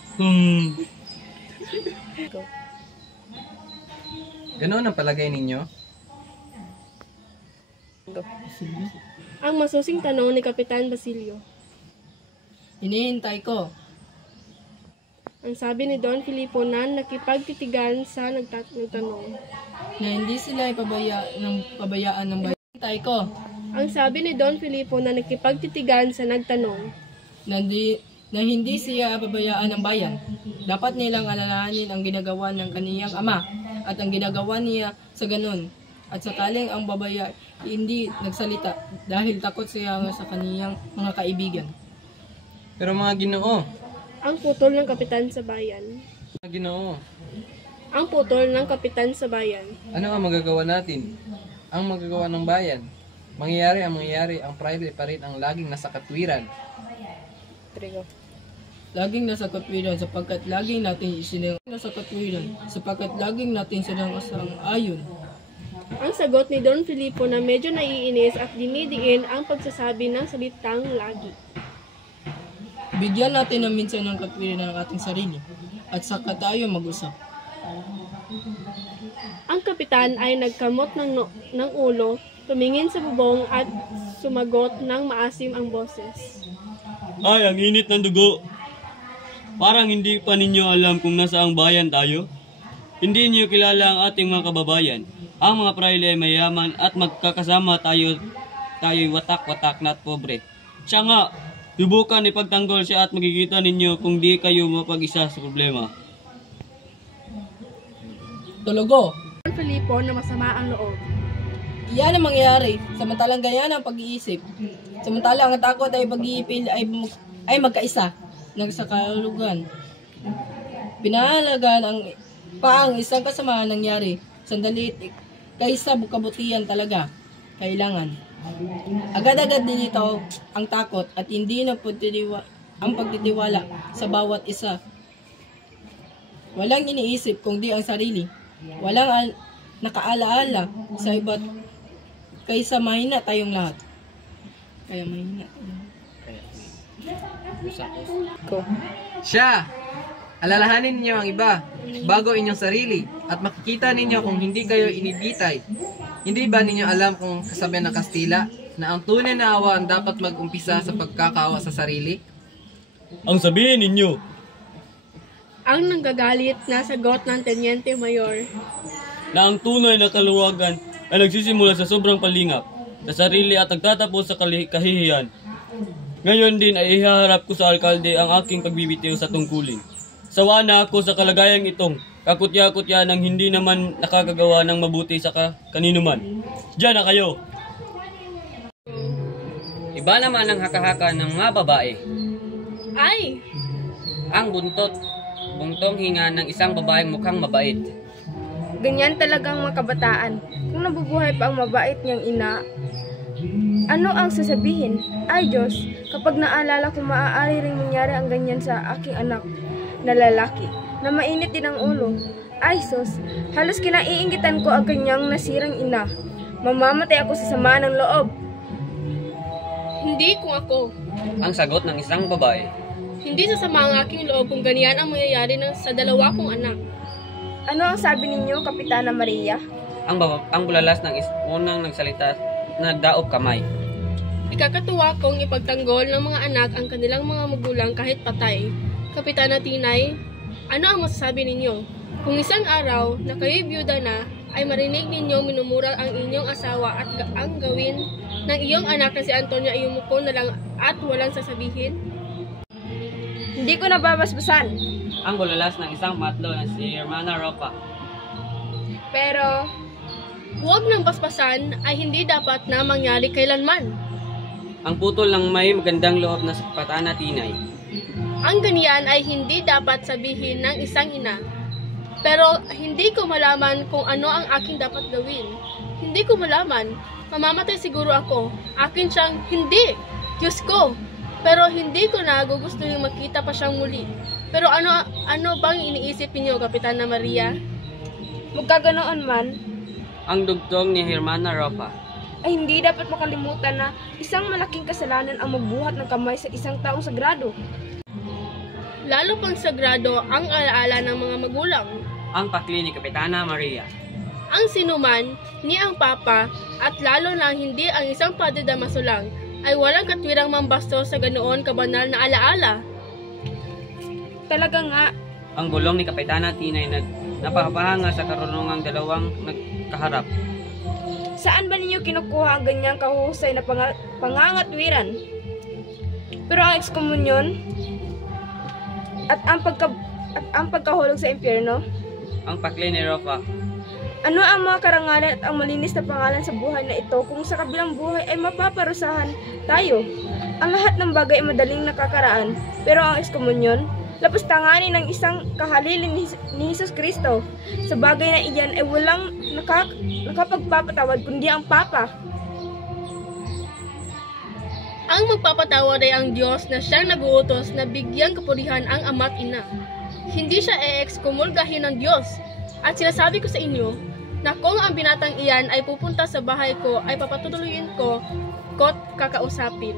Ganoon ang palagay ninyo? Ang masusing tanong ni Kapitan Basilio. hinihintay ko. Ang sabi ni Don Filipo na nakipagtitigan sa nagtanong. Na hindi sila pabayaan ng bayan. Hinihintay ko. Ang sabi ni Don Filipo na nakipagtitigan sa nagtanong. Na hindi siya pabayaan ng bayan. Dapat nilang alalahanin ang ginagawa ng kaniyang ama at ang ginagawa niya sa ganun. At sakaling ang babaya hindi nagsalita dahil takot siya sa kaniyang mga kaibigan. Pero mga Ginoo, Ang putol ng kapitan sa bayan. mga Ginoo, Ang putol ng kapitan sa bayan. ano ang magagawa natin? Ang magagawa ng bayan? Mangyayari, ang pride pa rin ang laging nasa katwiran. Laging nasa katwiran sapagkat laging natin silang asang-ayon. Ang sagot ni Don Filipo na medyo naiinis at dinidiin ang pagsasabi ng salitang lagi. Bigyan natin ng minsan ng katwiran ng ating sarili at saka tayo mag-usap. Ang kapitan ay nagkamot ng ulo, tumingin sa bubong at sumagot ng maasim ang boses. Ay, ang init ng dugo. Parang hindi pa ninyo alam kung nasaang bayan tayo. Hindi niyo kilala ang ating mga kababayan. Ang mga praile ay mayaman at magkakasama tayo'y watak-watak na at pobre. Siya nga, subukan ipagtanggol siya at makikita ninyo kung di kayo mapag-isa sa problema. Tulugo! Don Filipo na masama ang loob. Iyan ang mangyayari, samantalang ganyan ang pag-iisip. Samantalang ang takot ay pag-iipil ay magkaisa ng sa kahulugan. Pinahalagan ang isang kasamaan nangyari. Sandali kaysa kabutihan talaga. Kailangan. Agad-agad dito ang takot at hindi na ang pagtitiwala sa bawat isa. Walang iniisip kundi ang sarili. Walang nakaalaala sa iba't kaysa mahina tayong lahat. Kaya mahina. Siya! Alalahanin ninyo ang iba bago inyong sarili at makikita ninyo kung hindi kayo inibitay. Hindi ba ninyo alam kung kasabihan ng Kastila na ang tunay na awa ang dapat mag-umpisa sa pagkakaawa sa sarili? Ang sabihin ninyo, Ang nanggagalit na sagot ng Tenyente Mayor. na ang tunay na kaluwagan ay nagsisimula sa sobrang palingap sa sarili at nagtatapos sa kahihiyan. Ngayon din ay ihaharap ko sa alkalde ang aking pagbibitiw sa tungkulin. Sawa na ako sa kalagayang itong kakutya-kutya nang hindi naman nakakagawa ng mabuti sa kanino man. Diyan na kayo! Iba naman ang haka-haka ng mga babae. Ay! Ang buntong hinga ng isang babaeng mukhang mabait. Ganyan talagang mga kabataan. Kung nabubuhay pa ang mabait niyang ina, ano ang sasabihin? Ay Diyos, kapag naalala ko maaari ring mangyari ang ganyan sa aking anak na lalaki, na mainit din ang ulo. Ay sus, halos kinaiingitan ko ang kanyang nasirang ina. Mamamatay ako sa sama ng loob. Hindi kung ako. Ang sagot ng isang babae. Hindi sasama ang aking loob kung ganyan ang mangyayari sa dalawa kong anak. Ano ang sabi ninyo, Kapitana Maria? Ang bulalas ng unang nagsalita na daop kamay. Ikakatuwa kong ipagtanggol ng mga anak ang kanilang mga magulang kahit patay. Kapitana Tinay, ano ang masasabi ninyo? Kung isang araw na kayo'y byuda na, ay marinig ninyo minumura ang inyong asawa at ang gawin ng iyong anak na si Antonio ay yumuko na lang at walang sasabihin? Hindi ko nababasbasan. Ang bulalas ng isang matlo na si Hermana Ropa. Pero, Huwag ng basbasan ay hindi dapat na mangyari kailanman. Ang putol ng may magandang loob na Kapitana Tinay. Ang ganyan ay hindi dapat sabihin ng isang ina. Pero hindi ko malaman kung ano ang aking dapat gawin. Hindi ko malaman. Mamamatay siguro ako. Akin siyang hindi. Diyos ko. Pero hindi ko na gugustuhin makita pa siyang muli. Pero ano bang iniisip niyo, Kapitana Maria? magkaganoon man, Ang dugtong ni Hermana Ropa. ay hindi dapat makalimutan na isang malaking kasalanan ang magbuhat ng kamay sa isang taong sagrado. Lalo pang sagrado ang alaala ng mga magulang. Ang pakli ni Kapitana Maria. Ang sinuman, ni ang papa, at lalo na hindi ang isang Padre Damaso lang, ay walang katwirang mambasto sa ganoon kabanal na alaala. Talaga nga, Ang bulong ni Kapitana Tinay napapahanga sa karunungang dalawang nagkaharap. saan ba ninyo kinukuha ang ganyang kahusay na pangangatwiran? Pero ang ekskomunyon at ang pagkahulog sa impyerno, Ang pakli ni Ropa. ano ang mga karangalan at ang malinis na pangalan sa buhay na ito kung sa kabilang buhay ay mapaparusahan tayo? Ang lahat ng bagay ay madaling nakakaraan, pero ang ekskomunyon, lapos tanganin ng isang kahalilin ni Jesus Kristo. Sa bagay na iyan ay walang nakapagpapatawad kundi ang Papa. Ang magpapatawad ay ang Diyos na siyang naguutos na bigyang kapurihan ang ama't ina. Hindi siya e-ekskomulgahin ng Diyos. At sinasabi ko sa inyo, na kung ang binatang iyan ay pupunta sa bahay ko, ay papatuloyin ko ko't kakausapin.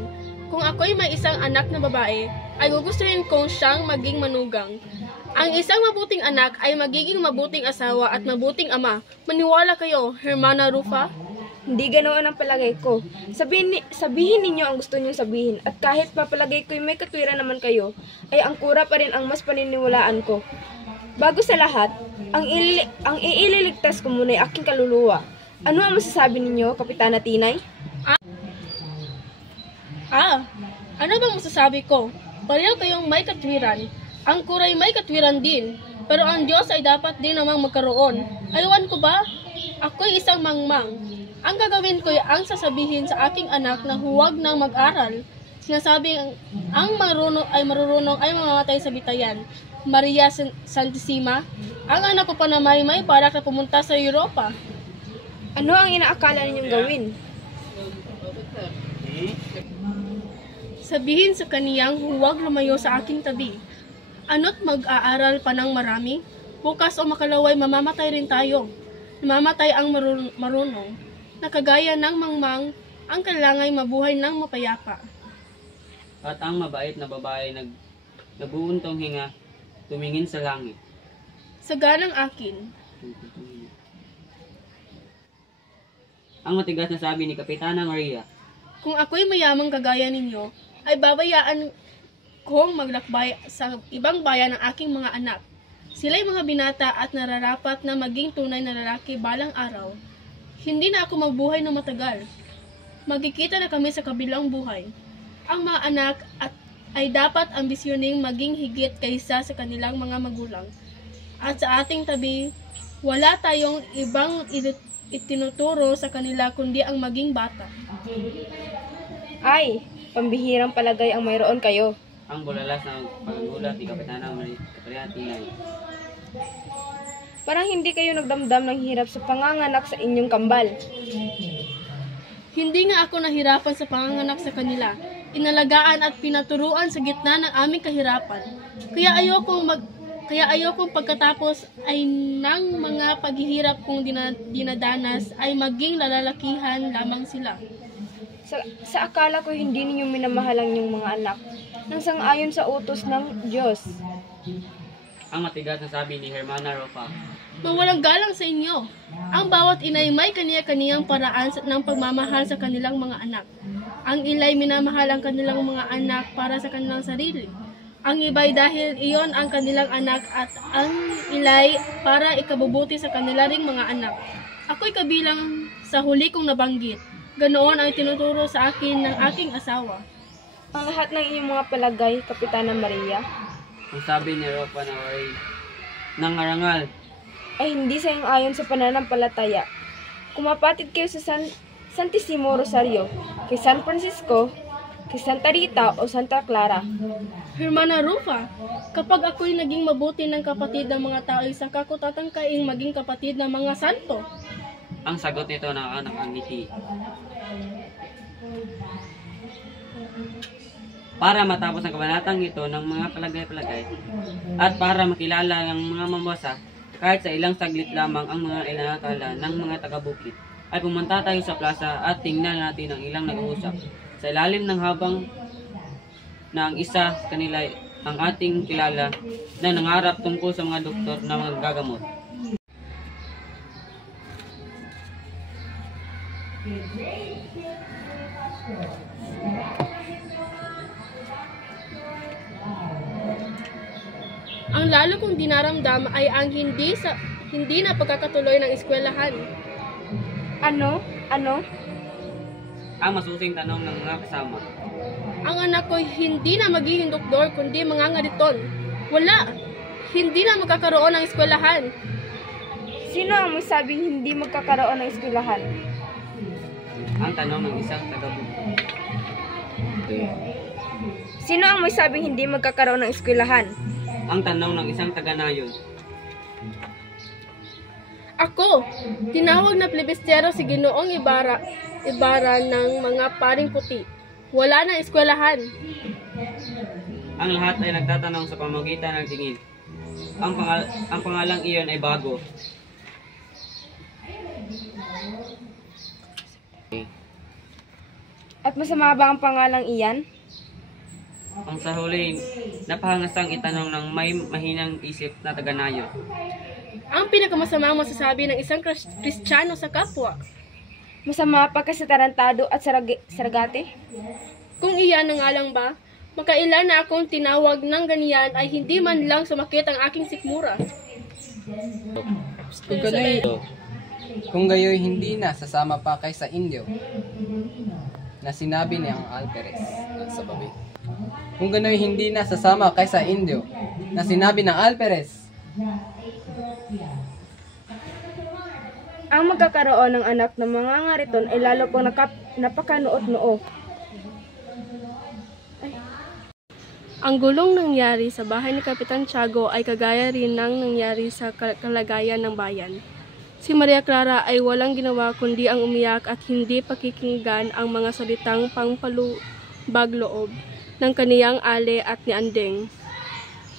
Kung ako'y may isang anak na babae, ay gugustuhin kong siyang maging manugang. Ang isang mabuting anak ay magiging mabuting asawa at mabuting ama. Maniwala kayo, Hermana Rufa? Hindi ganoon ang palagay ko. Sabihin ninyo ang gusto niyo sabihin, at kahit papalagay ko'y may katwiran naman kayo, ay ang kura pa rin ang mas paniniwalaan ko. Bago sa lahat, ang iililigtas ko muna ay aking kaluluwa. Ano ang masasabi ninyo, Kapitana Tinay? Ano bang masasabi ko? Pareho kayong may katwiran. Ang kuray may katwiran din. Pero ang Diyos ay dapat din namang magkaroon. Ayawan ko ba? Ako'y isang mangmang. Ang gagawin ko ay ang sasabihin sa aking anak na huwag nang mag-aral. Sinasabing ang marurunong ay mamamatay sa bitayan. Maria Santissima, ang anak ko pa na may balak na pumunta sa Europa. Ano ang inaakala ninyong gawin? Sabihin sa kaniyang huwag lumayo sa aking tabi. Ano't mag-aaral pa ng marami? Bukas o makalaway mamamatay rin tayo. Mamamatay ang marunong. Nakagaya ng mangmang, ang kailangan mabuhay ng mapayapa. At ang mabait na babae nabuuntong hinga tumingin sa langit. Saganang akin. Ang matigas na sabi ni Kapitana Maria. Kung ako'y mayamang kagaya ninyo, ay babayaan kong maglakbay sa ibang bayan ng aking mga anak. Sila'y mga binata at nararapat na maging tunay na lalaki balang araw. Hindi na ako magbuhay ng matagal. Magkikita na kami sa kabilang buhay. Ang mga anak ay dapat ambisyoning maging higit kaysa sa kanilang mga magulang. At sa ating tabi, wala tayong ibang itinuturo sa kanila kundi ang maging bata. Ay, pambihirang palagay ang mayroon kayo. Ang bulalas ng paggulat ni Kapitana Maria Tinay. Parang hindi kayo nagdamdam ng hirap sa panganganak sa inyong kambal. Hindi nga ako nahirapan sa panganganak sa kanila. Inalagaan at pinaturuan sa gitna ng aming kahirapan. Kaya ayokong pagkatapos ay ng mga paghihirap kong dinadanas ay maging lalalakihan lamang sila. Sa akala ko hindi ninyo minamahal ang inyong mga anak nang sang-ayon sa utos ng Diyos. Ang matigas na sabi ni Hermana Rofa. Mawalang galang sa inyo. Ang bawat inay may kaniya-kaniyang paraan ng pagmamahal sa kanilang mga anak. Ang ila'y minamahal ang kanilang mga anak para sa kanilang sarili. Ang iba'y dahil iyon ang kanilang anak at ang ila'y para ikabubuti sa kanila ring mga anak. Ako'y kabilang sa huli kong nabanggit. Ganoon ang tinuturo sa akin ng aking asawa. Ang lahat ng inyong mga palagay, Kapitana Maria, Ang sabi ni Rofa na ay nangarangal. ay hindi sa ayon sa pananampalataya. Kumapatid kayo sa Santissimo Rosario, kay San Francisco, kay Santa Rita o Santa Clara. Hermana Rufa, kapag ako'y naging mabuti ng kapatid ng mga tao, saka ko tatangkaing maging kapatid ng mga santo. Ang sagot nito ng anak ang ngiti. Para matapos ang kabanatang ito ng mga palagay-palagay at para makilala ng mga mambasa kahit sa ilang saglit lamang ang mga inakala ng mga taga-bukid, ay pumunta tayo sa plaza at tingnan natin ang ilang nag-uusap. Sa ilalim ng habang na ang isa sa kanila ang ating kilala na nangarap tungkol sa mga doktor na mga gagamot. Ang lalo kong dinaramdam ay ang hindi na pagkakatuloy ng eskwelahan. Ano? Ang masusing tanong ng mga kasama. Ang anak ko hindi na magiging doktor kundi mangangariton. Wala! Hindi na magkakaroon ng eskwelahan. Sino ang may sabing hindi magkakaroon ng eskwelahan? Ang tanong ng isang taga-bukid. Sino ang may sabing hindi magkakaroon ng eskwelahan? Ang tanong ng isang taga-nayon. Ako, tinawag na plebistero si Ginoong Ibarra ng mga paring puti. Wala na eskwelahan. Ang lahat ay nagtatanong sa pamamagitan ng tingin. Ang pangalang iyon ay bago. At masama ba ang pangalang iyan? Ang sa huli, napahangasang itanong ng may mahinang isip na taga-nayon. Ang pinakamasamang masasabi ng isang Kristiyano sa kapwa. Masama pa kasi tarantado at saragate? Kung iyan na nga lang ba, makailan na akong tinawag ng ganyan ay hindi man lang sumakit ang aking sikmura. Kung gayoy hindi na sasama pa kay sa Indio na sinabi ni ang Alperes sa babi. Kung gano'y hindi na sasama kay sa Indio na sinabi ng Alperes. Ang magkakaroon ng anak ng mga ngariton ay lalo pang napakanuot-noo. Ang gulong nangyari sa bahay ni Kapitan Tiago ay kagaya rin ng nangyari sa kalagayan ng bayan. Si Maria Clara ay walang ginawa kundi ang umiyak at hindi pakikinggan ang mga salitang pangpalubag-loob ng kaniyang ale at ni Andeng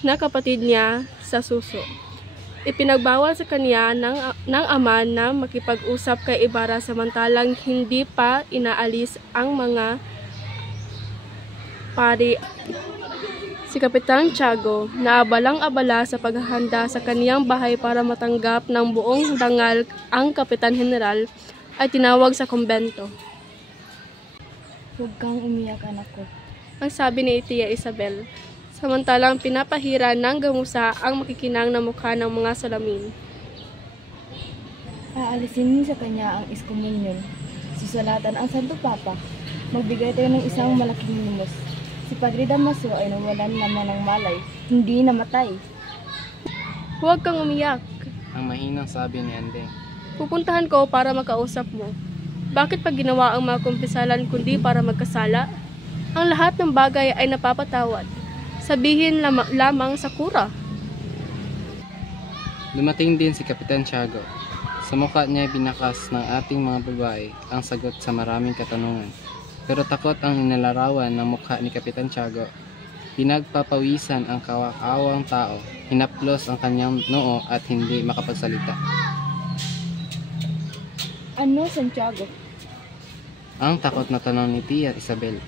na kapatid niya sa suso. Ipinagbawal sa kanya ng ama na makipag-usap kay Ibarra samantalang hindi pa inaalis ang mga pari. Si Kapitan Tiago, na abalang-abala sa paghahanda sa kaniyang bahay para matanggap ng buong dangal ang Kapitan General, ay tinawag sa kumbento. Huwag kang umiyak, anak ko. Ang sabi ni Tia Isabel, samantalang pinapahira ng gamusa ang makikinang na mukha ng mga salamin. Aalisin sa kanya ang iskomunyon. Susulatan ang Santo Papa. Magbigay tayo ng isang malaking limos. Si Padre Damaso ay nawalan naman ng malay, hindi namatay. Huwag kang umiyak. Ang mahinang sabi ni Andeng. Pupuntahan ko para makausap mo. Bakit pa ginawa ang mga kumpisalan kundi para magkasala? Ang lahat ng bagay ay napapatawad. Sabihin lamang sa kura. Dumating din si Kapitan Tiago. Sa mukha niya binakas ng ating mga babae ang sagot sa maraming katanungan. Pero takot ang inilarawan ng mukha ni Kapitan Tiago. Pinagpapawisan ang kawaawang tao, hinaplos ang kanyang noo at hindi makapagsalita. Ano, Santiago? Ang takot na tanong ni Tia Isabel.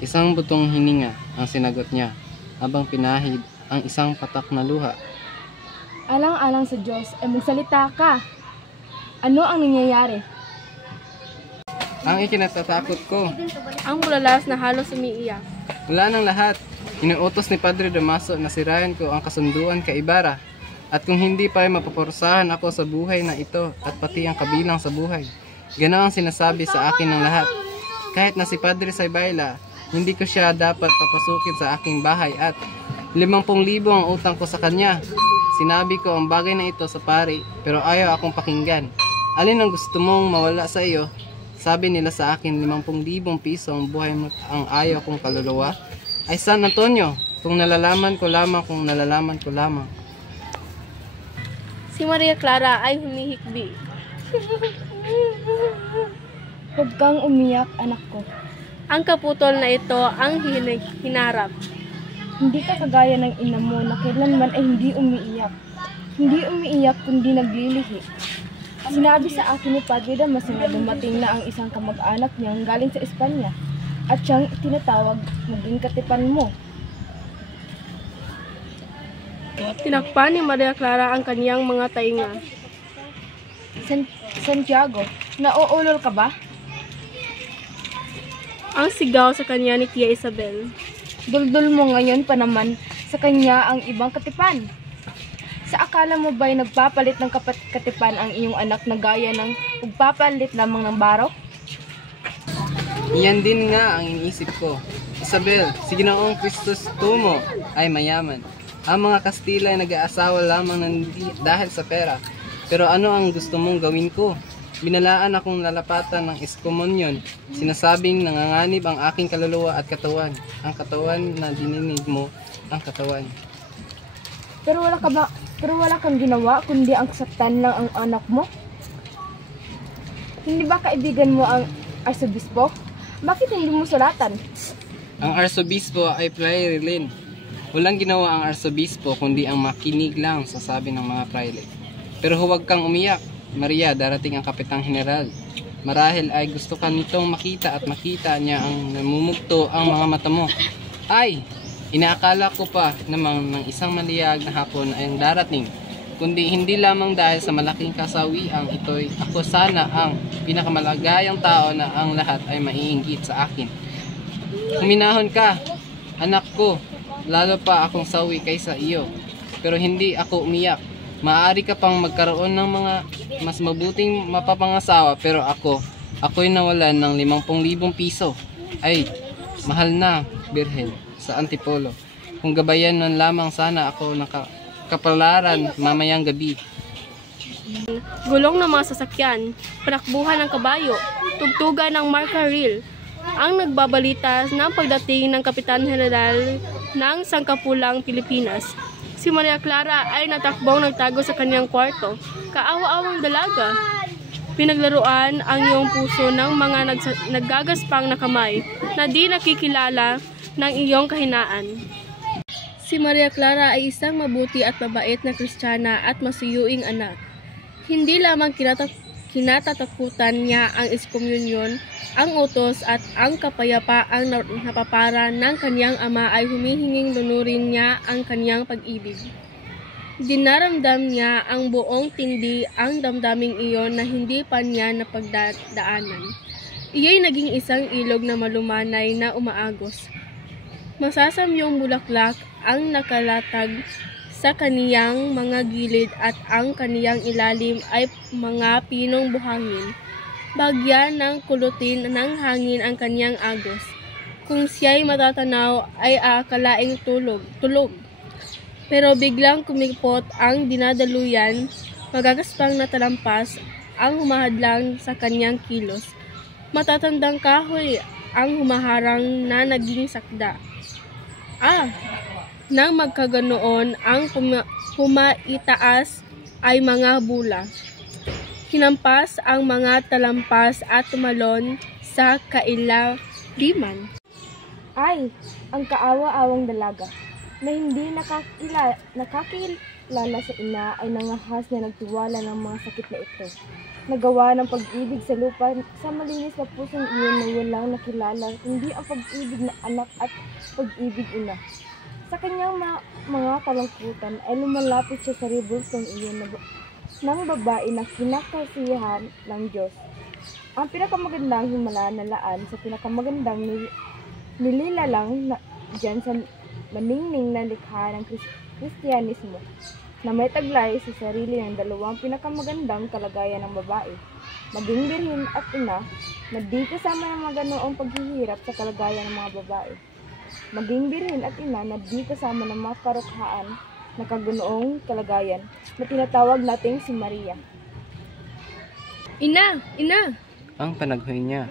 Isang butong hininga ang sinagot niya habang pinahid ang isang patak na luha. Alang-alang sa Diyos ay magsalita ka. Ano ang nangyayari? Ang ikinatatakot ko. Ang mulalas na halos umiiyak. Wala nang lahat. Inuutos ni Padre Damaso na sirayan ko ang kasunduan kay Ibarra. At kung hindi pa ay mapaporsahan ako sa buhay na ito at pati ang kabilang sa buhay. Ganoon ang sinasabi sa akin ng lahat. Kahit na si Padre Saybayla, hindi ko siya dapat papasukin sa aking bahay at 50,000 ang utang ko sa kanya. Sinabi ko ang bagay na ito sa pari pero ayaw akong pakinggan. Alin ang gusto mong mawala sa iyo? Sabi nila sa akin 50,000 piso ang buhay mo ang ayaw kong kaluluwa. Ay San Antonio, kung nalalaman ko lamang. Si Maria Clara ay humihikbi. Huwag kang umiyak, anak ko. Ang kaputol na ito ang hinarap. Hindi ka kagaya ng ina mo na kailanman ay hindi umiiyak. Hindi umiiyak kundi naglilihi. Sinabi sa akin ni Padre Damaso na dumating na ang isang kamag-anak niyang galing sa Espanya at siyang tinatawag maging katipan mo. Tinakpan ni Maria Clara ang kaniyang mga tainga. Santiago, nauulol ka ba? Ang sigaw sa kanya ni Tia Isabel. Duldul mo ngayon pa naman sa kanya ang ibang katipan. Sa akala mo ba'y nagpapalit ng katipan ang iyong anak na gaya ng pagpapalit lamang ng baro? Iyan din nga ang iniisip ko. Isabel, si Ginoong Kristus Tumo ay mayaman. Ang mga Kastila ay nag-aasawa lamang dahil sa pera. Pero ano ang gusto mong gawin ko? Binalaan akong lalapatan ng iskomunyon. Sinasabing nanganganib ang aking kaluluwa at katawan. Ang katawan na dininig mo, ang katawan. Pero wala kang ginawa kundi ang saktan lang ang anak mo? Hindi ba kaibigan mo ang arsobispo? Bakit hindi mo sulatan? Ang arsobispo ay praile. Walang ginawa ang arsobispo kundi ang makinig lang sa sabi ng mga praile. Pero huwag kang umiyak. Maria, darating ang Kapitang General. Marahil ay gusto ka nitong makita at makita niya ang namumugto ang mga mata mo. Ay! Inaakala ko pa namang ng isang maliyag na hapon ay ang darating. Kundi hindi lamang dahil sa malaking kasawiang ito'y ako sana ang pinakamalagayang tao na ang lahat ay maiinggit sa akin. Huminahon ka, anak ko, lalo pa akong sawi kaysa iyo. Pero hindi ako umiyak. Maaari ka pang magkaroon ng mga mas mabuting mapapangasawa pero ako'y nawalan ng 50,000 piso. Ay, mahal na, Birhen, sa Antipolo. Kung gabayan nun lamang sana ako nakapalaran mamayang gabi. Gulong ng mga sasakyan, panakbuhan ng kabayo, tugtugan ng marka-reel, ang nagbabalita ng pagdating ng Kapitan General ng Sangkapulang Pilipinas. Si Maria Clara ay natakbong nagtago sa kanyang kwarto, kaawa-awang dalaga. Pinaglaruan ang iyong puso ng mga naggagaspang na kamay na di nakikilala ng iyong kahinaan. Si Maria Clara ay isang mabuti at mabait na Kristiyana at masuyuing anak. Hindi lamang kinatatakutan niya ang iskomunyon, ang utos at ang kapayapaang napapara ng kaniyang ama ay humihinging lunurin niya ang kaniyang pag-ibig. Dinaramdam niya ang buong tindi ang damdaming iyon na hindi pa niya napagdaanan. Iya'y naging isang ilog na malumanay na umaagos. Masasamyong bulaklak ang nakalatag sa kaniyang mga gilid at ang kaniyang ilalim ay mga pinong buhangin. Bagyan ng kulutin ng hangin ang kaniyang agos. Kung siya'y matatanaw ay aakalaing tulog. Pero biglang kumipot ang dinadaluyan, magagaspang na talampas ang humahadlang sa kaniyang kilos. Matatandang kahoy ang humaharang na naging sakda. Nang magkaganoon ang humaitaas ay mga bula. Hinampas ang mga talampas at tumalon sa kailaliman. Ay, ang kaawa-awang dalaga na hindi nakakilala sa ina ay nangahas na nagtiwala ng mga sakit na ito. Nagawa ng pag-ibig sa lupa sa malinis na pusong iyon na walang nakilala, hindi ang pag-ibig na anak at pag-ibig ina. Sa kanyang mga kalungkutan ay lumalapit siya sa rebulsong iyon ng babae na kinakasiyahan ng Diyos. Ang pinakamagandang himalalaan sa pinakamagandang nililalang na dyan sa maningning na likha ng Kristyanismo na may taglay sa sarili ng dalawang pinakamagandang kalagayan ng babae, maging birhen at ina na di kasama ng mga ganoong paghihirap sa kalagayan ng mga babae, maging birhen at ina na di kasama ng mga parokhaan na kaganoong kalagayan na tinatawag nating si Maria. Ina! Ang panaghoy niya.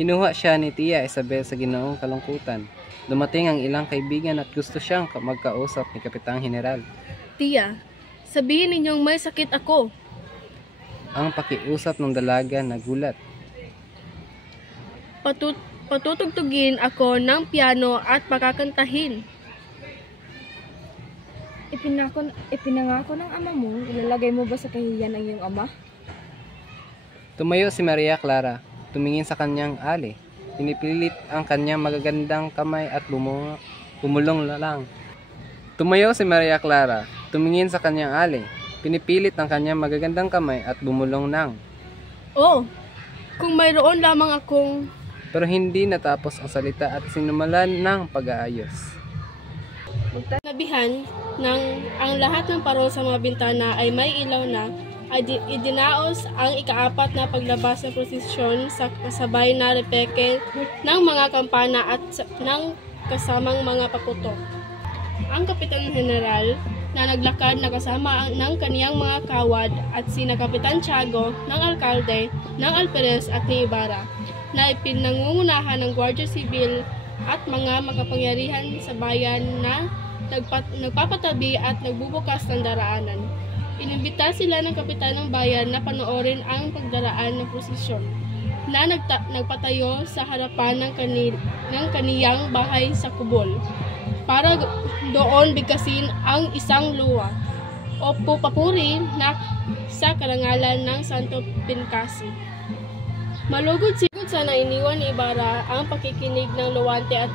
Kinuha siya ni Tia Isabel sa ginoong kalungkutan. Dumating ang ilang kaibigan at gusto siyang magkausap ni Kapitang General. Tia, sabihin ninyong may sakit ako. Ang pakiusap ng dalaga nagulat. Patutugtugin ako ng piano at pakakantahin. Ipinangako ng ama mo, ilalagay mo ba sa kahihiyan ang iyong ama? Tumayo si Maria Clara, tumingin sa kanyang ali. Pinipilit ang kanyang magagandang kamay at bumulong lang. Tumayo si Maria Clara, tumingin sa kanyang ali. Pinipilit ang kanyang magagandang kamay at bumulong nang. Oh, kung mayroon lamang akong... Pero hindi natapos ang salita at sinumalan ng pag-aayos. Nabihan ng ang lahat ng parol sa mga bintana ay may ilaw na, ay idinaos ang ikaapat na paglabas ng prosesyon sa kasabay na repeke ng mga kampana at ng kasamang mga paputok. Ang Kapitan General na naglakad na kasama ng kaniyang mga kawad at sina Kapitan Tiago ng alkalde ng Alperes at ni Ibarra na ipinangungunahan ng Guardia Civil at mga makapangyarihan sa bayan na nagpapatabi at nagbubukas ng daraanan. Inimbita sila ng kapitan ng bayan na panoorin ang pagdaraan ng prosesyon na nagpatayo sa harapan ng kaniyang bahay sa Kubol para doon bigkasin ang isang luwa o papuri na sa karangalan ng Santo Pincasi. Malugod sana iniwan ni Ibarra ang pakikinig ng luwante at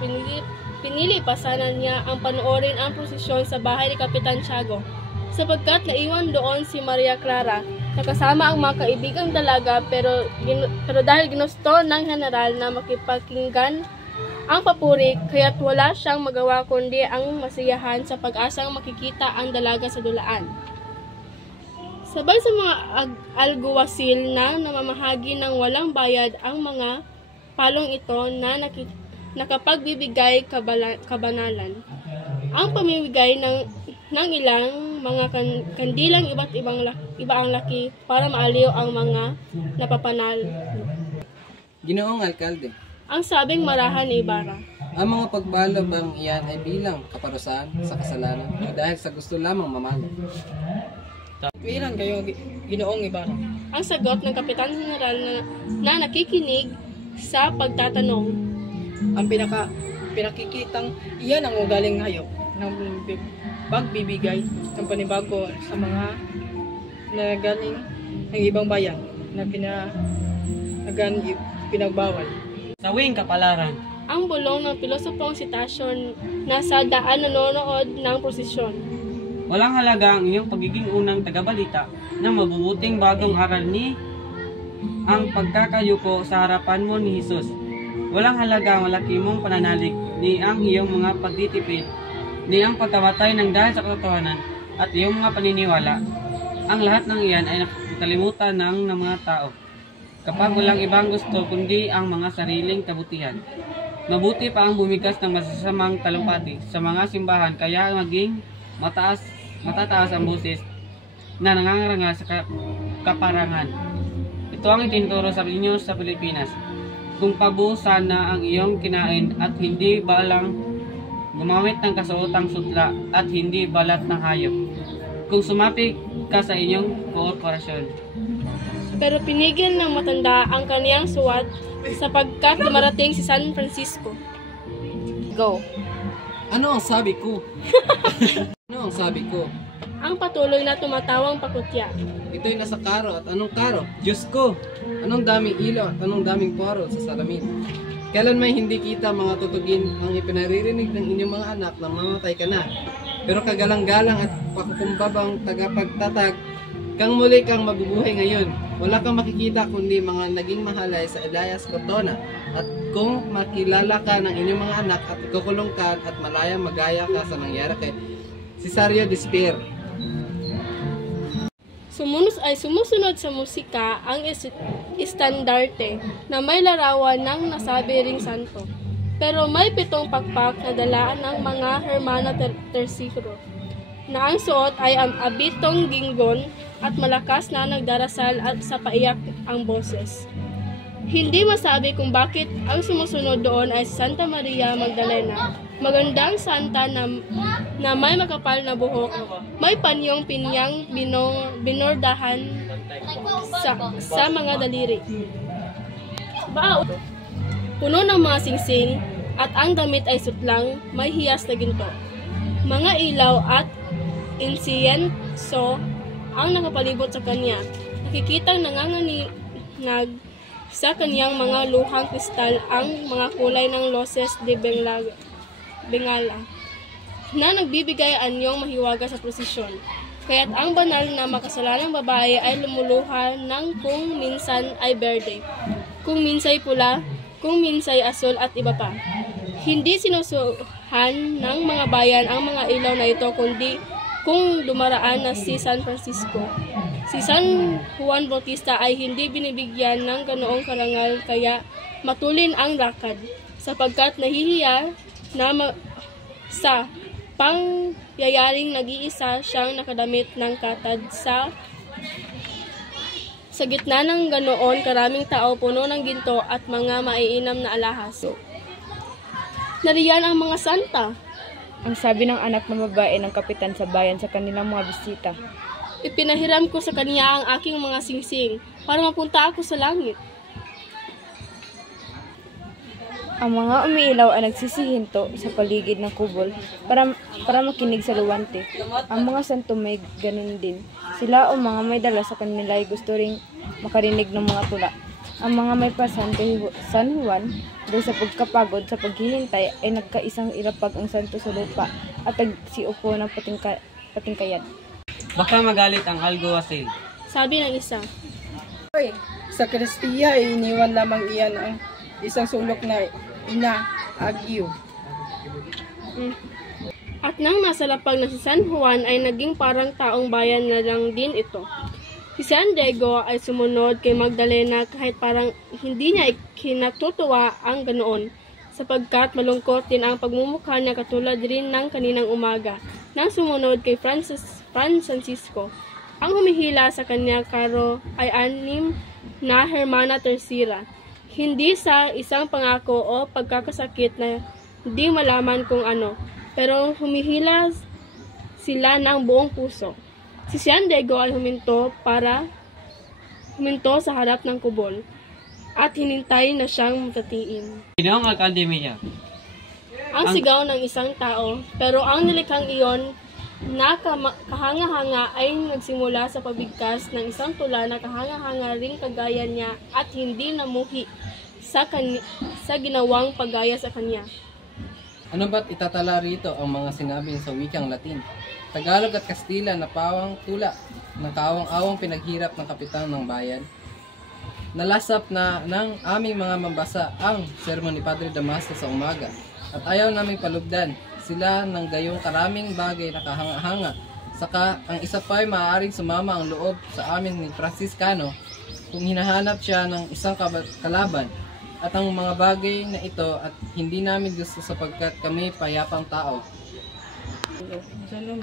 pinili pa sana niya ang panoorin ang prosesyon sa bahay ni Kapitan Tiago, sapagkat naiwan doon si Maria Clara na kasama ang mga kaibigang dalaga pero dahil ginusto ng general na makipakinggan ang papuri, kaya't wala siyang magawa kundi ang masiyahan sa pag-asang makikita ang dalaga sa dulaan. Sabay sa mga alguwasil na namamahagi ng walang bayad ang mga palong ito na nakapagbibigay kabanalan. Ang pamimigay ng ilang mga kandilang iba ang laki para maaliw ang mga napapanalo. Ginoong Alkalde, Ang sabing marahan ni Ibarra. ang mga pagpalo bang iyan ay bilang kaparusahan sa kasalanan o dahil sa gusto lamang mamalo? Ilan kayo, Ginoong Ibarra? Ang sagot ng Kapitan General na nakikinig sa pagtatanong. Ang pinakikitang iyan ang ugaling hayop ng pagbibigay ng panibago sa mga nagaling ng ibang bayan na agan pinagbawal. Sa wing kapalaran, Ang bulong ng pilosopong si Tasyon nasa daan nanonood ng prosesyon. walang halaga ang iyong pagiging unang tagabalita ng mabubuting bagong aral ni ang pagkakayuko sa harapan mo ni Jesus. Walang halaga ang malaki mong pananalig ni ang iyong mga pagtitipid, ni ang pagkamatay ng dahil sa katotohanan at iyong mga paniniwala. Ang lahat ng iyan ay nakalimutan ng mga tao kapag walang ibang gusto kundi ang mga sariling kabutihan. Mabuti pa ang bumigas ng masasamang talumpati sa mga simbahan kaya maging matataas ang boses na nangangarangal sa kaparangan. Ito ang itinuturo sa inyo sa Pilipinas. Kung pabo sana ang iyong kinain at hindi balang gumamit ng kasuotang sutla at hindi balat ng hayop. Kung sumapi ka sa inyong korporasyon. Pero pinigil ng matanda ang kaniyang suwat sapagkat dumarating si San Francisco. Go. Ano ang sabi ko? Ano ang sabi ko? Ang patuloy na tumatawang pakutya. Ito'y nasa karo at anong karo? Diyos ko! Anong daming ilaw at anong daming poro sa salamin. Kailan may hindi kita mga tutugin ang ipinaririnig ng inyong mga anak na mamatay ka na. Pero kagalang-galang at pakukumbabang tagapagtatag, kang muli kang mabubuhay ngayon. Wala kang makikita kundi mga naging mahalay sa Elias Cortona. At kung makilala ka ng inyong mga anak at ikukulong ka at malayang magaya ka sa nangyari kay Cesario Despair. Sumusunod sa musika ang estandarte na may larawan ng nasabi ring santo. Pero may 7 pakpak na dala ng mga Hermano Tercero na ang suot ay abitong ginggon at malakas na nagdarasal at sa paiyak ang boses. Hindi masabi kung bakit ang sumusunod doon ay si Santa Maria Magdalena. Magandang santa na may makapal na buhok, may panyong pinyang binordahan sa mga daliri. Puno ng mga singsing at ang damit ay sutlang, may hiyas na ginto. Mga ilaw at insiyenso ang nakapalibot sa kanya. Nakikitang nanganganinag sa kaniyang mga luhang kristal ang mga kulay ng Luces de Bengala na nagbibigay anyong mahiwaga sa prosesyon. Kaya't ang banal na makasalanang babae ay lumuluha ng kung minsan ay berde, kung minsay pula, kung minsay asul at iba pa. Hindi sinusuhan ng mga bayan ang mga ilaw na ito kundi kung dumaraan na si San Francisco. Si San Juan Bautista ay hindi binibigyan ng ganoong karangal kaya matulin ang lakad sapagkat nahihiya na sa pangyayaring nag-iisa siyang nakadamit ng katad sa gitna ng ganoon karaming tao puno ng ginto at mga maiinam na alahas. Nariyan ang mga santa. Ang sabi ng anak na babae ng kapitan sa bayan sa kanilang mga bisita. Ipinahiram ko sa kanya ang aking mga singsing para mapunta ako sa langit. Ang mga umiilaw ay nagsisihinto sa paligid ng kubol para makinig sa luwante. Ang mga santo may ganun din. Sila o mga may dala sa kanila ay gusto ring makarinig ng mga tula. Ang mga may pasan kay San Juan dahil sa pagkapagod sa paghihintay ay nagkaisang ilapag ang santo sa lupa at nagsiupo ng patingkayan. Baka magalit ang alguacil. Sabi ng isa. Sa Kristiya ay iniwan lamang iyan ang isang sulok na ina-agyo. At nang nasa lapag na si San Juan ay naging parang taong bayan na lang din ito. Si San Diego ay sumunod kay Magdalena kahit parang hindi niya kinatutuwa ang ganoon sapagkat malungkot din ang pagmumukha niya katulad rin ng kaninang umaga nang sumunod kay Francisco. Ang humihila sa kanya karo ay 6 na Hermana Tercera. Hindi sa isang pangako o pagkakasakit na di malaman kung ano, pero humihila sila ng buong puso. Si San Diego ay huminto sa harap ng kubol at hinintay na siyang matatiin. Ginoong Alcalde Mia. Ang sigaw ng isang tao, pero ang nilikhang iyon na kahanga-hanga ay nagsimula sa pagbigkas ng isang tula na kahanga-hanga ring kagaya niya at hindi namuhi sa ginawang paggaya sa kanya. Ano ba't itatala rito ang mga sinabi sa wikang Latin, Tagalog at Kastila na pawang tula ng kaawang-awang pinaghirap ng kapitan ng bayan? Nalasap na ng aming mga mambasa ang sermon ni Padre Damaso sa umaga at ayaw naming palugdan sila ng gayong karaming bagay na kahanga-hanga. Saka ang isa pa'y maaaring sumama ang loob sa amin ni Franciscano kung hinahanap siya ng isang kalaban at ang mga bagay na ito at hindi namin gusto sapagkat kami payapang tao.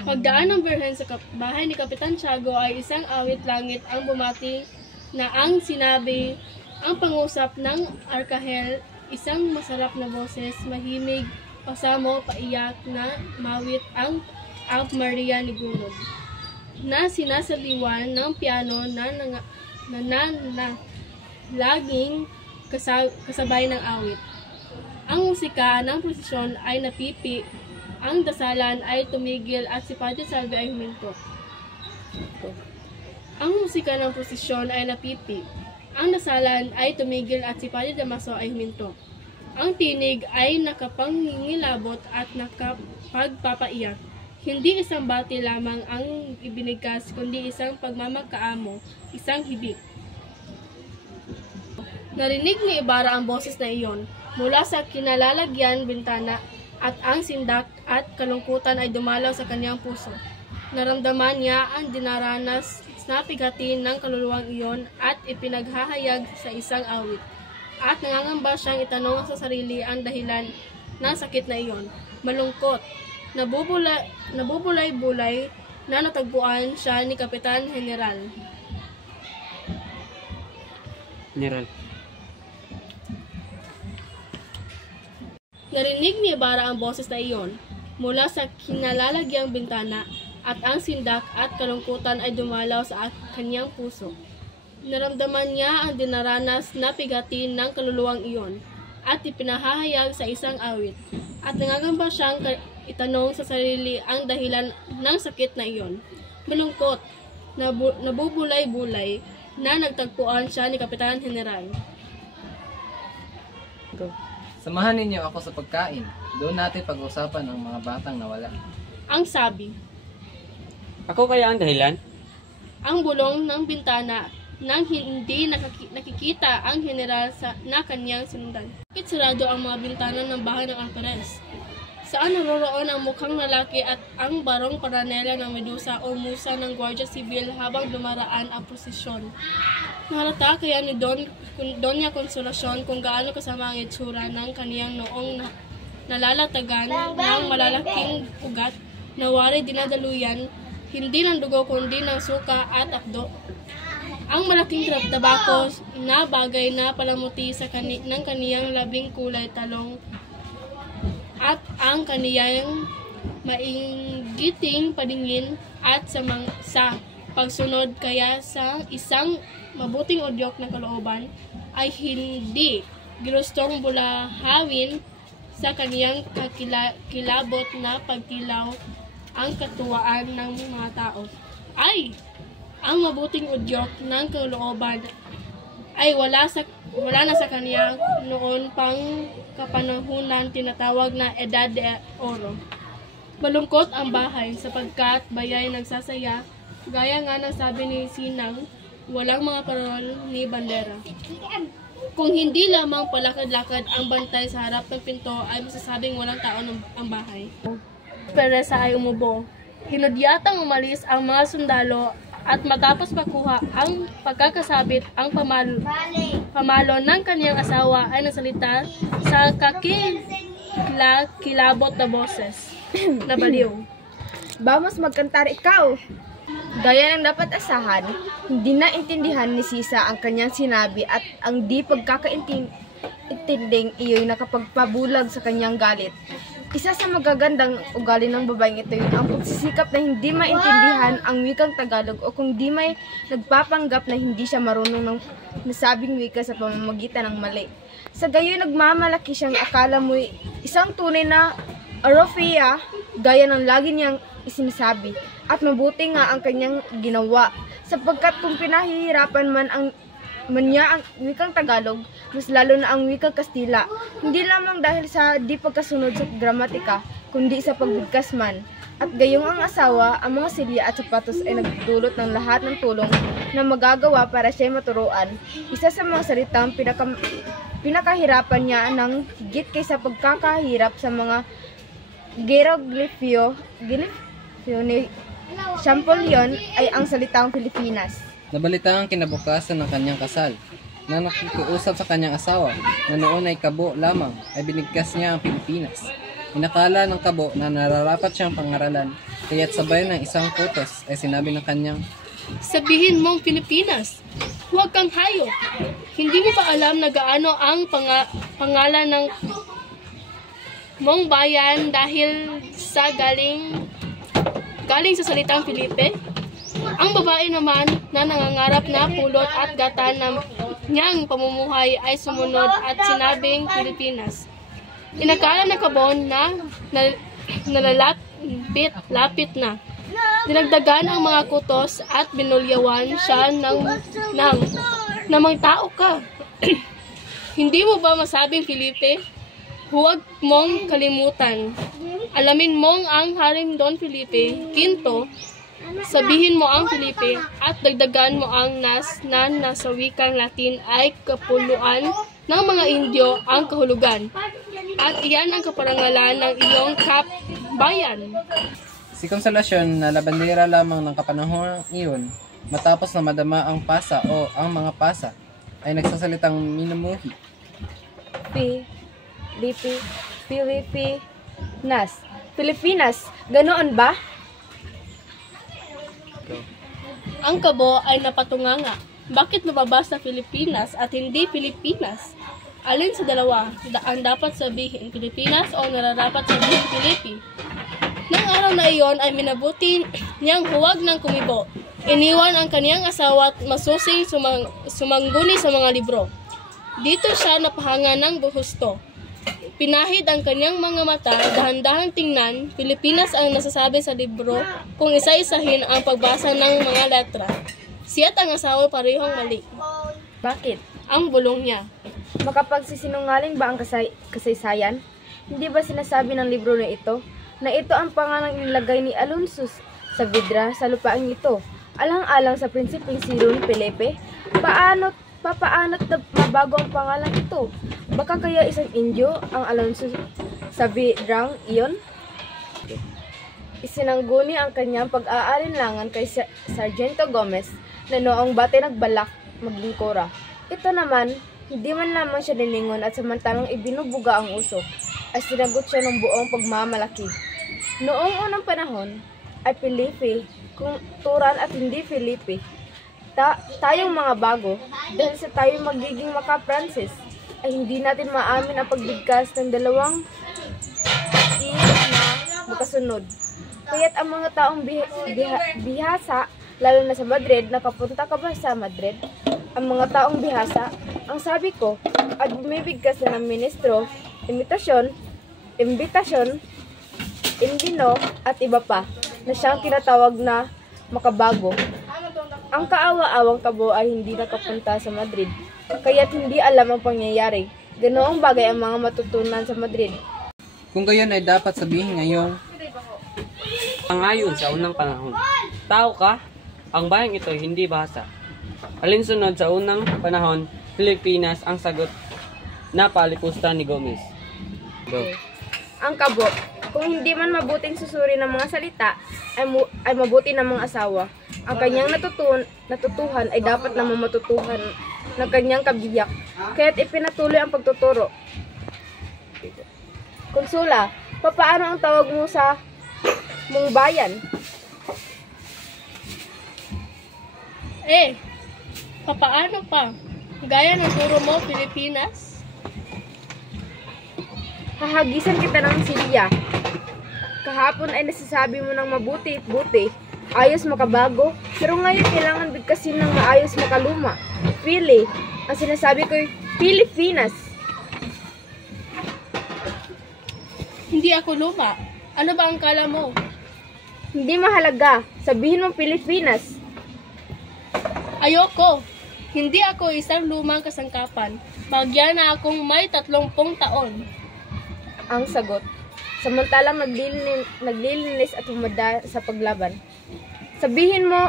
Pagdaan ng Birhen sa bahay ni Kapitan Tiago ay isang awit langit ang bumati na ang sinabi ang pangusap ng Arkahel, isang masarap na boses, mahimig, pasamo, paiyak na mawit ang Ave Maria ni Gunod na sinasabiwan ng piano na laging kasabay ng awit. Ang musika ng prosesyon ay napipi, ang dasalan ay tumigil at si Padre Salvi ay huminto. Ang musika ng prosesyon ay napipi, ang dasalan ay tumigil at si Padre Damaso ay huminto. Ang tinig ay nakapangingilabot at nakapagpapaiyak. Hindi isang bati lamang ang ibinigkas, kundi isang pagmamakaamo, isang hibik. Narinig ni Ibarra ang boses na iyon mula sa kinalalagyan bintana at ang sindak at kalungkutan ay dumalaw sa kanyang puso. Naramdaman niya ang dinaranas na pigatin ng kaluluwang iyon at ipinaghahayag sa isang awit. At nangangamba siyang itanong sa sarili ang dahilan ng sakit na iyon. Malungkot, nabubulay-bulay na natagpuan siya ni Kapitan General. Narinig ni Ibarra ang boses na iyon mula sa kinalalagyang bintana at ang sindak at kalungkutan ay dumalaw sa kanyang puso. Naramdaman niya ang dinaranas na pigatin ng kaluluwang iyon at ipinahahayag sa isang awit. At nangangamba siyang itanong sa sarili ang dahilan ng sakit na iyon. Malungkot, nabubulay-bulay na nagtagpuan siya ni Kapitan General. Samahan ninyo ako sa pagkain. Doon natin pag-usapan ang mga batang nawala. Ang sabi. Ako kaya ang dahilan? Ang bulong ng bintana nang hindi nakikita ang general na kanyang sinundan. Bakit sarado ang mga bintana ng bahay ng Alperes? Saan naroroon ang mukhang lalaki at ang barong paranela ng Medusa o musa ng Guardia Civil habang dumaraan ang prosesyon? Nahalata kaya ni Doña Consolacion kung gaano kasama ang itsura ng kaniyang noong nalalatagan ng malalaking ugat na wari dinadaluyan, hindi ng dugo kundi ng suka at apdo. Ang malaking tabako na bagay na palamuti ng kaniyang labing kulay talong at ang kaniyang mainggiting paningin at sa pagsunod kaya sa isang mabuting udyok na kalooban ay hindi gustong bulahawin sa kaniyang kilabot na pagkilaw ang katuwaan ng mga tao. Ang mabuting udyok ng kalooban ay wala na sa kanya noon pang kapanahunan tinatawag na Edad de Oro. Malungkot ang bahay sapagkat bayay nagsasaya, gaya nga ng sabi ni Sinang, walang mga parol ni bandera. Kung hindi lamang palakad-lakad ang bantay sa harap ng pinto ay masasabing walang tao ang bahay. Pereza ay umubo. Hinudyatang umalis ang mga sundalo at matapos makuha ang pagkakasabit, ang pamalo ng kanyang asawa ay nasalita sa kilabot na boses na baliw. Vamos magkantar ikaw! Gaya ng dapat asahan, hindi na intindihan ni Sisa ang kanyang sinabi at ang di pagkakaintinding iyo'y nakapagpabulag sa kanyang galit. Isa sa magagandang ugali ng babaeng ito ang pagsisikap na hindi maintindihan ang wikang Tagalog o kung di may nagpapanggap na hindi siya marunong ng nasabing wika sa pamamagitan ng mali. Sa gayon nagmamalaki siyang akala mo'y isang tunay na Orofea gaya ng lagi niyang isinasabi at mabuti nga ang kanyang ginawa sapagkat kung pinahihirapan man niya ang wikang Tagalog, mas lalo na ang wikang Kastila, hindi lamang dahil sa di pagkasunod sa gramatika, kundi sa pagbigkas man. At gayong ang asawa, ang mga silya at sapatos ay nagdulot ng lahat ng tulong na magagawa para siya maturuan. Isa sa mga salitang pinakahirapan niya ng higit kaysa pagkakahirap sa mga hieroglifyo ni Champollion ay ang salitang Pilipinas. Nabalita ang kinabukasan ng kanyang kasal, na nakikiusap sa kanyang asawa, na noon ay kabo lamang, ay binigkas niya ang Pilipinas. Inakala ng kabo na nararapat siyang pangaralan, kaya't sabay ng isang putos ay sinabi ng kanyang, Sabihin mong Pilipinas, huwag kang hayop. Hindi mo ba alam na gaano ang pangalan ng mong bayan dahil sa galing sa salitang Filipe? Ang babae naman na nangangarap na pulot at gata ng niyang pamumuhay ay sumunod at sinabing Pilipinas. Inakala na kabon na nalalapit na. Dinagdagan ang mga kutos at binulyawan siya ng namang tao ka. Hindi mo ba masabing Felipe? Huwag mong kalimutan. Alamin mong ang Haring Don Felipe, Quinto, sabihin mo ang Felipe at dagdagan mo ang na nasa wikang Latin ay kapuluan ng mga Indio ang kahulugan. At iyan ang kaparangalan ng iyong bayan. Si Konsolasyon na labandera lamang ng kapanahon iyon, matapos na madama ang pasa o ang mga pasa, ay nagsasalitang minumuhi. Pilipinas, ganoon ba? Ang kabo ay napatunganga. Bakit nababasa Pilipinas at hindi Pilipinas? Alin sa dalawa ang dapat sabihin, Pilipinas o nararapat sabihin Pilipi? Nang araw na iyon ay minabuti niyang huwag ng kumibo. Iniwan ang kaniyang asawa at masusing sumangguni sa mga libro. Dito siya napahanga ng buhusto. Pinahid ang kanyang mga mata, dahan-dahang tingnan, Pilipinas ang nasasabi sa libro kung isa-isahin ang pagbasa ng mga letra. Siya at ang asawa parehong mali. Bakit? Ang bulong niya. Makapagsisinungaling ba ang kasaysayan? Hindi ba sinasabi ng libro na ito ang pangalang nilagay ni Alonso Saavedra sa lupaang ito, alang-alang sa prinsipeng si Don Felipe? Papaanot na mabago ang pangalan ito? Baka kaya isang Indio ang Alonso Saavedrang iyon? Isinangguni ang kanyang pag-aalinlangan kay Sargento Gomez na noong bate nagbalak maging kora. Ito naman, hindi man lamang siya nilingon at samantalang ibinubuga ang usok, ay sinagot siya ng buong pagmamalaki. Noong unang panahon, ay Felipe, kung turan at hindi Felipe. Tayong mga bago, dahil sa tayo magiging maka-Francis, ay hindi natin maamin ang pagbigkas ng dalawang na magkasunod. Kaya't ang mga taong bihasa, lalo na sa Madrid, nakapunta ka ba sa Madrid? Ang mga taong bihasa, ang sabi ko, at bumibigkas na ng ministro, imbitasyon, imbino, at iba pa, na siyang tinatawag na makabago. Ang kaawa-awang kabo ay hindi nakapunta sa Madrid, kaya't hindi alam ang pangyayari. Ganoong bagay ang mga matutunan sa Madrid. Kung gayon ay dapat sabihin ngayong, Ngayon sa unang panahon, tao ka, ang bayang ito hindi bahasa. Alinsunod sa unang panahon, Pilipinas ang sagot na palipusta ni Gomez. Ang kabo, kung hindi man mabuting susuri ng mga salita, ay mabuti ng mga asawa. Ang kanyang natutuhan ay dapat namang matutuhan ng kanyang kabiyak, kaya't ipinatuloy ang pagtuturo. Konsula, papaano ang tawag mo sa mong bayan? Papaano pa? Gaya ng turo mo, Pilipinas? Hahagisan kita ng silya. Kahapon ay nasasabi mo ng mabuti-buti, ayos makabago, pero ngayon kailangan bigkasin ng maayos makaluma. Pili, ang sinasabi ko'y Pilipinas. Hindi ako luma. Ano ba ang kala mo? Hindi mahalaga. Sabihin mo Pilipinas. Ayoko. Hindi ako isang lumang kasangkapan. Bagyan na akong may 30 taon. Ang sagot. Samantalang naglilinis at humada sa paglaban. Sabihin mo,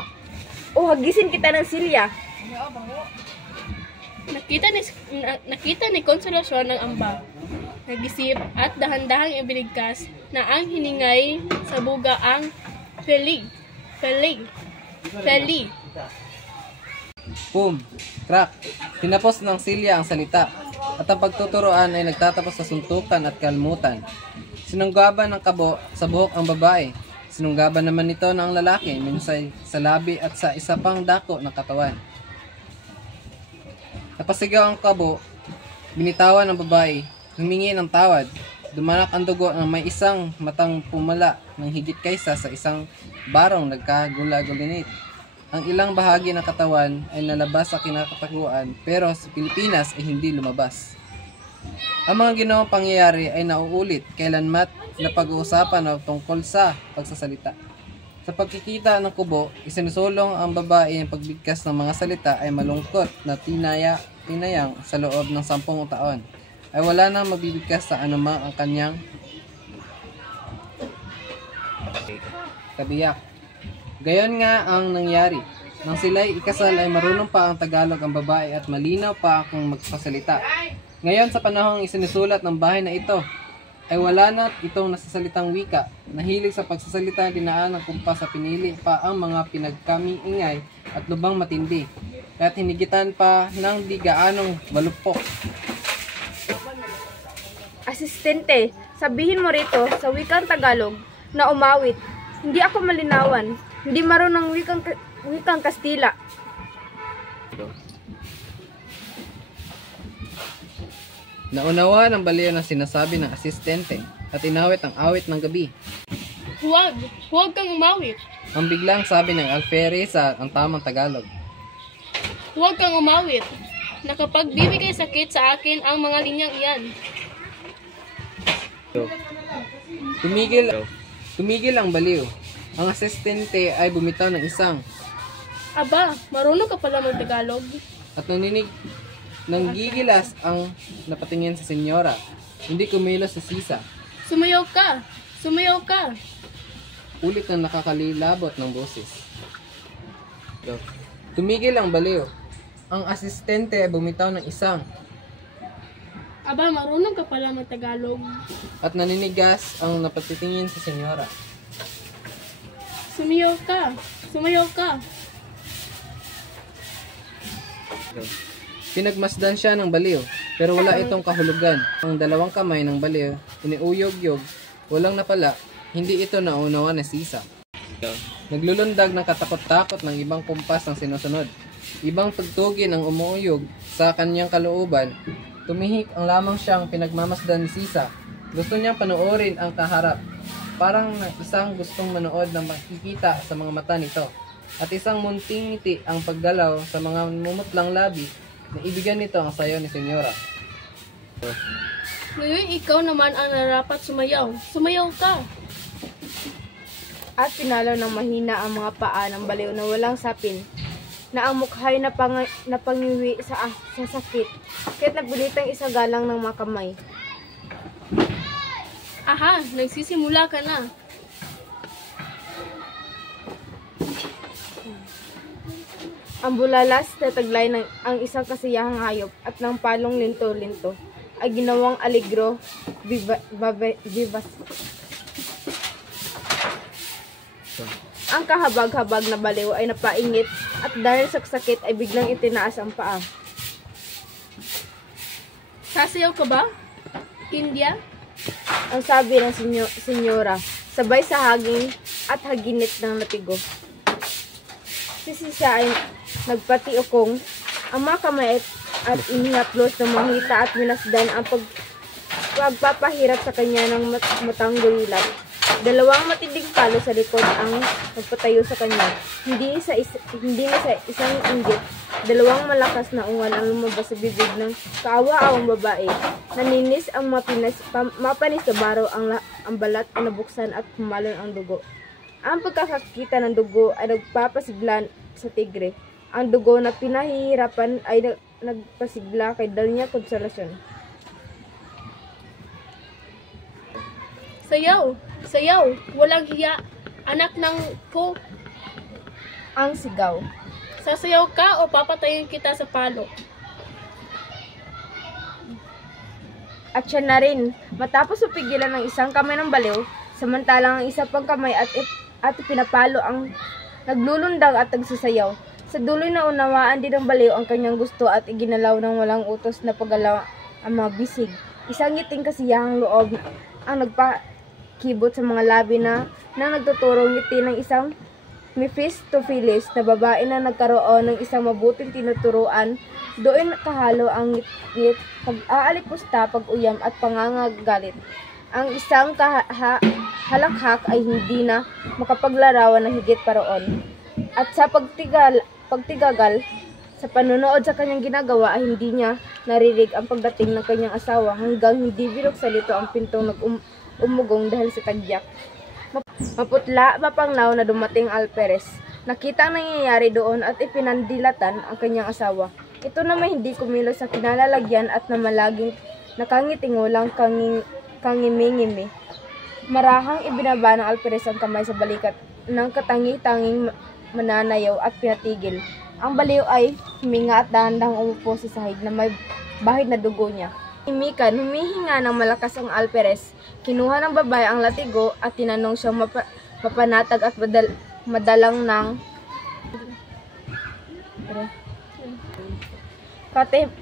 o hagisin kita ng silya. Nakita ni Konsolasyon ng amba. Nag-isip at dahan-dahang ibinigkas na ang hiningay sa buga ang Feli. Boom! Crack! Tinapos ng Silya ang salita at ang pagtuturoan ay nagtatapos sa suntukan at kalmutan. Sinunggaban ng kabo sa buhok ang babae. Sinunggaban naman ito ng lalaki, minusay sa labi at sa isa pang dako ng katawan. Napasigaw ang kabo, binitawan ng babae, humingi ng tawad. Dumanak ang dugo ng may isang matang pumala ng higit kaysa sa isang barong nagkagula-gulinit. Ang ilang bahagi ng katawan ay nalabas sa kinakatakuan pero sa Pilipinas ay hindi lumabas. Ang mga ginawang pangyayari ay nauulit kailanmat na pag-uusapan o tungkol sa pagsasalita. Sa pagkikita ng kubo, isinusulong ang babae ang pagbigkas ng mga salita ay malungkot na tinayang sa loob ng 10 taon. Ay wala nang mabibigkas sa anumang ang kanyang kabiyak. Gayon nga ang nangyari. Nang sila'y ikasal ay marunong pa ang Tagalog ang babae at malinaw pa akong magsasalita. Ngayon sa panahong isinusulat ng bahay na ito, ay wala na itong nasasalitang wika. Nahilig sa pagsasalita dinaan ng kumpas sa pinili pa ang mga pinagkamiingay at lubang matindi. Kaya't hinigitan pa ng di gaanong balupok. Asistente, sabihin mo rito sa wikang Tagalog na umawit. Hindi ako malinawan. Hindi marunong wikang Kastila. Naunawa ng baliw na sinasabi ng asistente at inawit ang awit ng gabi. Huwag kang umawit. Ang biglang sabi ng alferez ang tamang Tagalog. Huwag kang umawit. Nakapagbibigay sakit sa akin ang mga linyang iyan. Tumigil ang baliw. Ang asistente ay bumitaw ng isang Aba, marunong ka pala mag-Tagalog. at nanggigilas ang napatingin sa senyora. Hindi kumilos sa sisa. Sumayaw ka! Sumayaw ka! Ulit na nakakalilabot ng boses. Tumigil ang baliw. Ang asistente ay bumitaw ng isang Aba, marunong ka pala mag-Tagalog. at naninigas ang napatitingin sa senyora. Sumayaw ka! Sumayaw ka! Pinagmasdan siya ng baliw, pero wala itong kahulugan. Ang dalawang kamay ng baliw, iniuyog-yog, walang napala, hindi ito naunawa na sisa. Naglulundag ng katakot-takot ng ibang kumpas ng sinusunod. Ibang tugtugin ang umuuyog sa kanyang kalooban. Tumihik ang lamang siyang pinagmamasdan ni Sisa. Gusto niyang panoorin ang kaharap. Parang isang gustong manood ng makikita sa mga mata nito. At isang munting ngiti ang paggalaw sa mga mumutlang labi na ibigan nito ang sayo ni Senyora. Ngayon ikaw naman ang narapat sumayaw. Sumayaw ka! At pinalo ng mahina ang mga paa ng baliw na walang sapin, na ang mukhay napangiwi sa sakit, kaya't nagbilitang isagalang ng mga kamay. Aha, nagsisimula ka na. Ang bulalas na taglay ng ang isang kasiyahang hayop at ng palong linto-linto ay ginawang alegro vivas. Ang kahabag-habag na baliw ay napaingit at dahil sa sakit ay biglang itinaas ang paa. Sasayaw ka ba? India? Ang sabi ng senyora, sabay sa haging at haginit ng latigo. Si Sisa ay nagpatiokong ang mga kamay at inihaplos ng mga hita at minasdan ang pagpapahirap sa kanya ng matang gulilat. Dalawang matinding palo sa likod ang nagpatayo sa kanya. Hindi na sa isang inggit. Dalawang malakas na ungal ang lumabas sa bibig ng kaawa-awang babae. Naninis ang mapanis sa baro ang balat ay nabuksan at humalon ang dugo. Ang pagkakakita ng dugo ay nagpapasigla sa tigre. Ang dugo na pinahihirapan ay nagpasigla kay Doña Consolacion. Sayaw! Sayaw! Walang hiya! Anak ng ko! Ang sigaw. Sasayaw ka o papatayin kita sa palo. At siya na rin, matapos upigilan ng isang kamay ng baliw, samantalang ang isa pang kamay at pinapalo ang naglulundag at nagsasayaw. Sa duloy na unawaan din ng baliw ang kanyang gusto at iginalaw ng walang utos na paggalaw ang mga bisig. Isang ngiting kasiyahang loob ang nagpakibot sa mga labi na nagtuturong ngiti ng isang Mephistopheles na babae na nagkaroon ng isang mabuting tinuturuan. Doon kahalo ang ngit, pag-aalipusta, pag-uyam at pangangagalit. Ang isang halakhak ay hindi na makapaglarawan na higit pa roon. At sa pagtigagal, sa panunood sa kanyang ginagawa ay hindi niya narinig ang pagdating ng kanyang asawa hanggang hindi binuksan ito ang pintong nag-umugong dahil sa tagyak. Maputla, mapanglaw na dumating Alperes. Nakita ang nangyayari doon at ipinandilatan ang kanyang asawa. Ito na may hindi kumilos sa kinalalagyan at na malaging nakangitingulang kangimingimi. Marahang ibinaba ng Alperes ang kamay sa balikat ng katangi-tanging mananayaw at pinatigil. Ang baliw ay huminga at dahan-dahang umupo sa sahig na may bahid na dugo niya. Humihinga ng malakas ang Alperes. Kinuha ng babae ang latigo at tinanong siyang mapanatag at madalang ng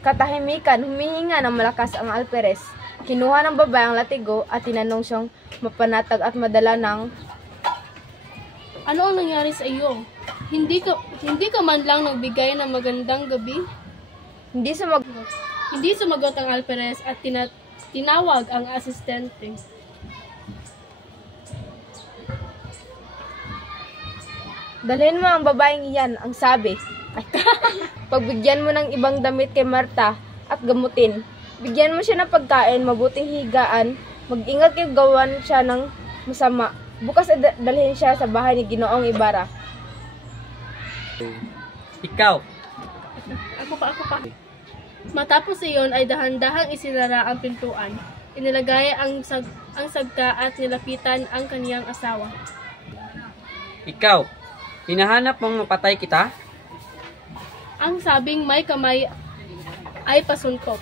katahimikan. Humihinga ng malakas ang Alperes. Kinuha ng babae ang latigo at tinanong siyang mapanatag at madala ng Ano ang nangyari sa iyo? Hindi ka man lang nagbigay ng magandang gabi? Hindi sumagot ang Alperes at tinawag ang asistente. Dalhin mo ang babaeng iyan, ang sabi. Pagbigyan mo ng ibang damit kay Marta at gamutin. Bigyan mo siya ng pagkain, mabuting higaan, mag-ingat kayo gawan siya ng masama. Bukas dalhin siya sa bahay ni Ginoong Ibarra. Ikaw! Ako pa. Matapos iyon ay dahan-dahang isinara ang pintuan. Inilagay ang sagka at nilapitan ang kaniyang asawa. Ikaw! Hinahanap mong mapatay kita? Ang sabing may kamay ay pasuntok.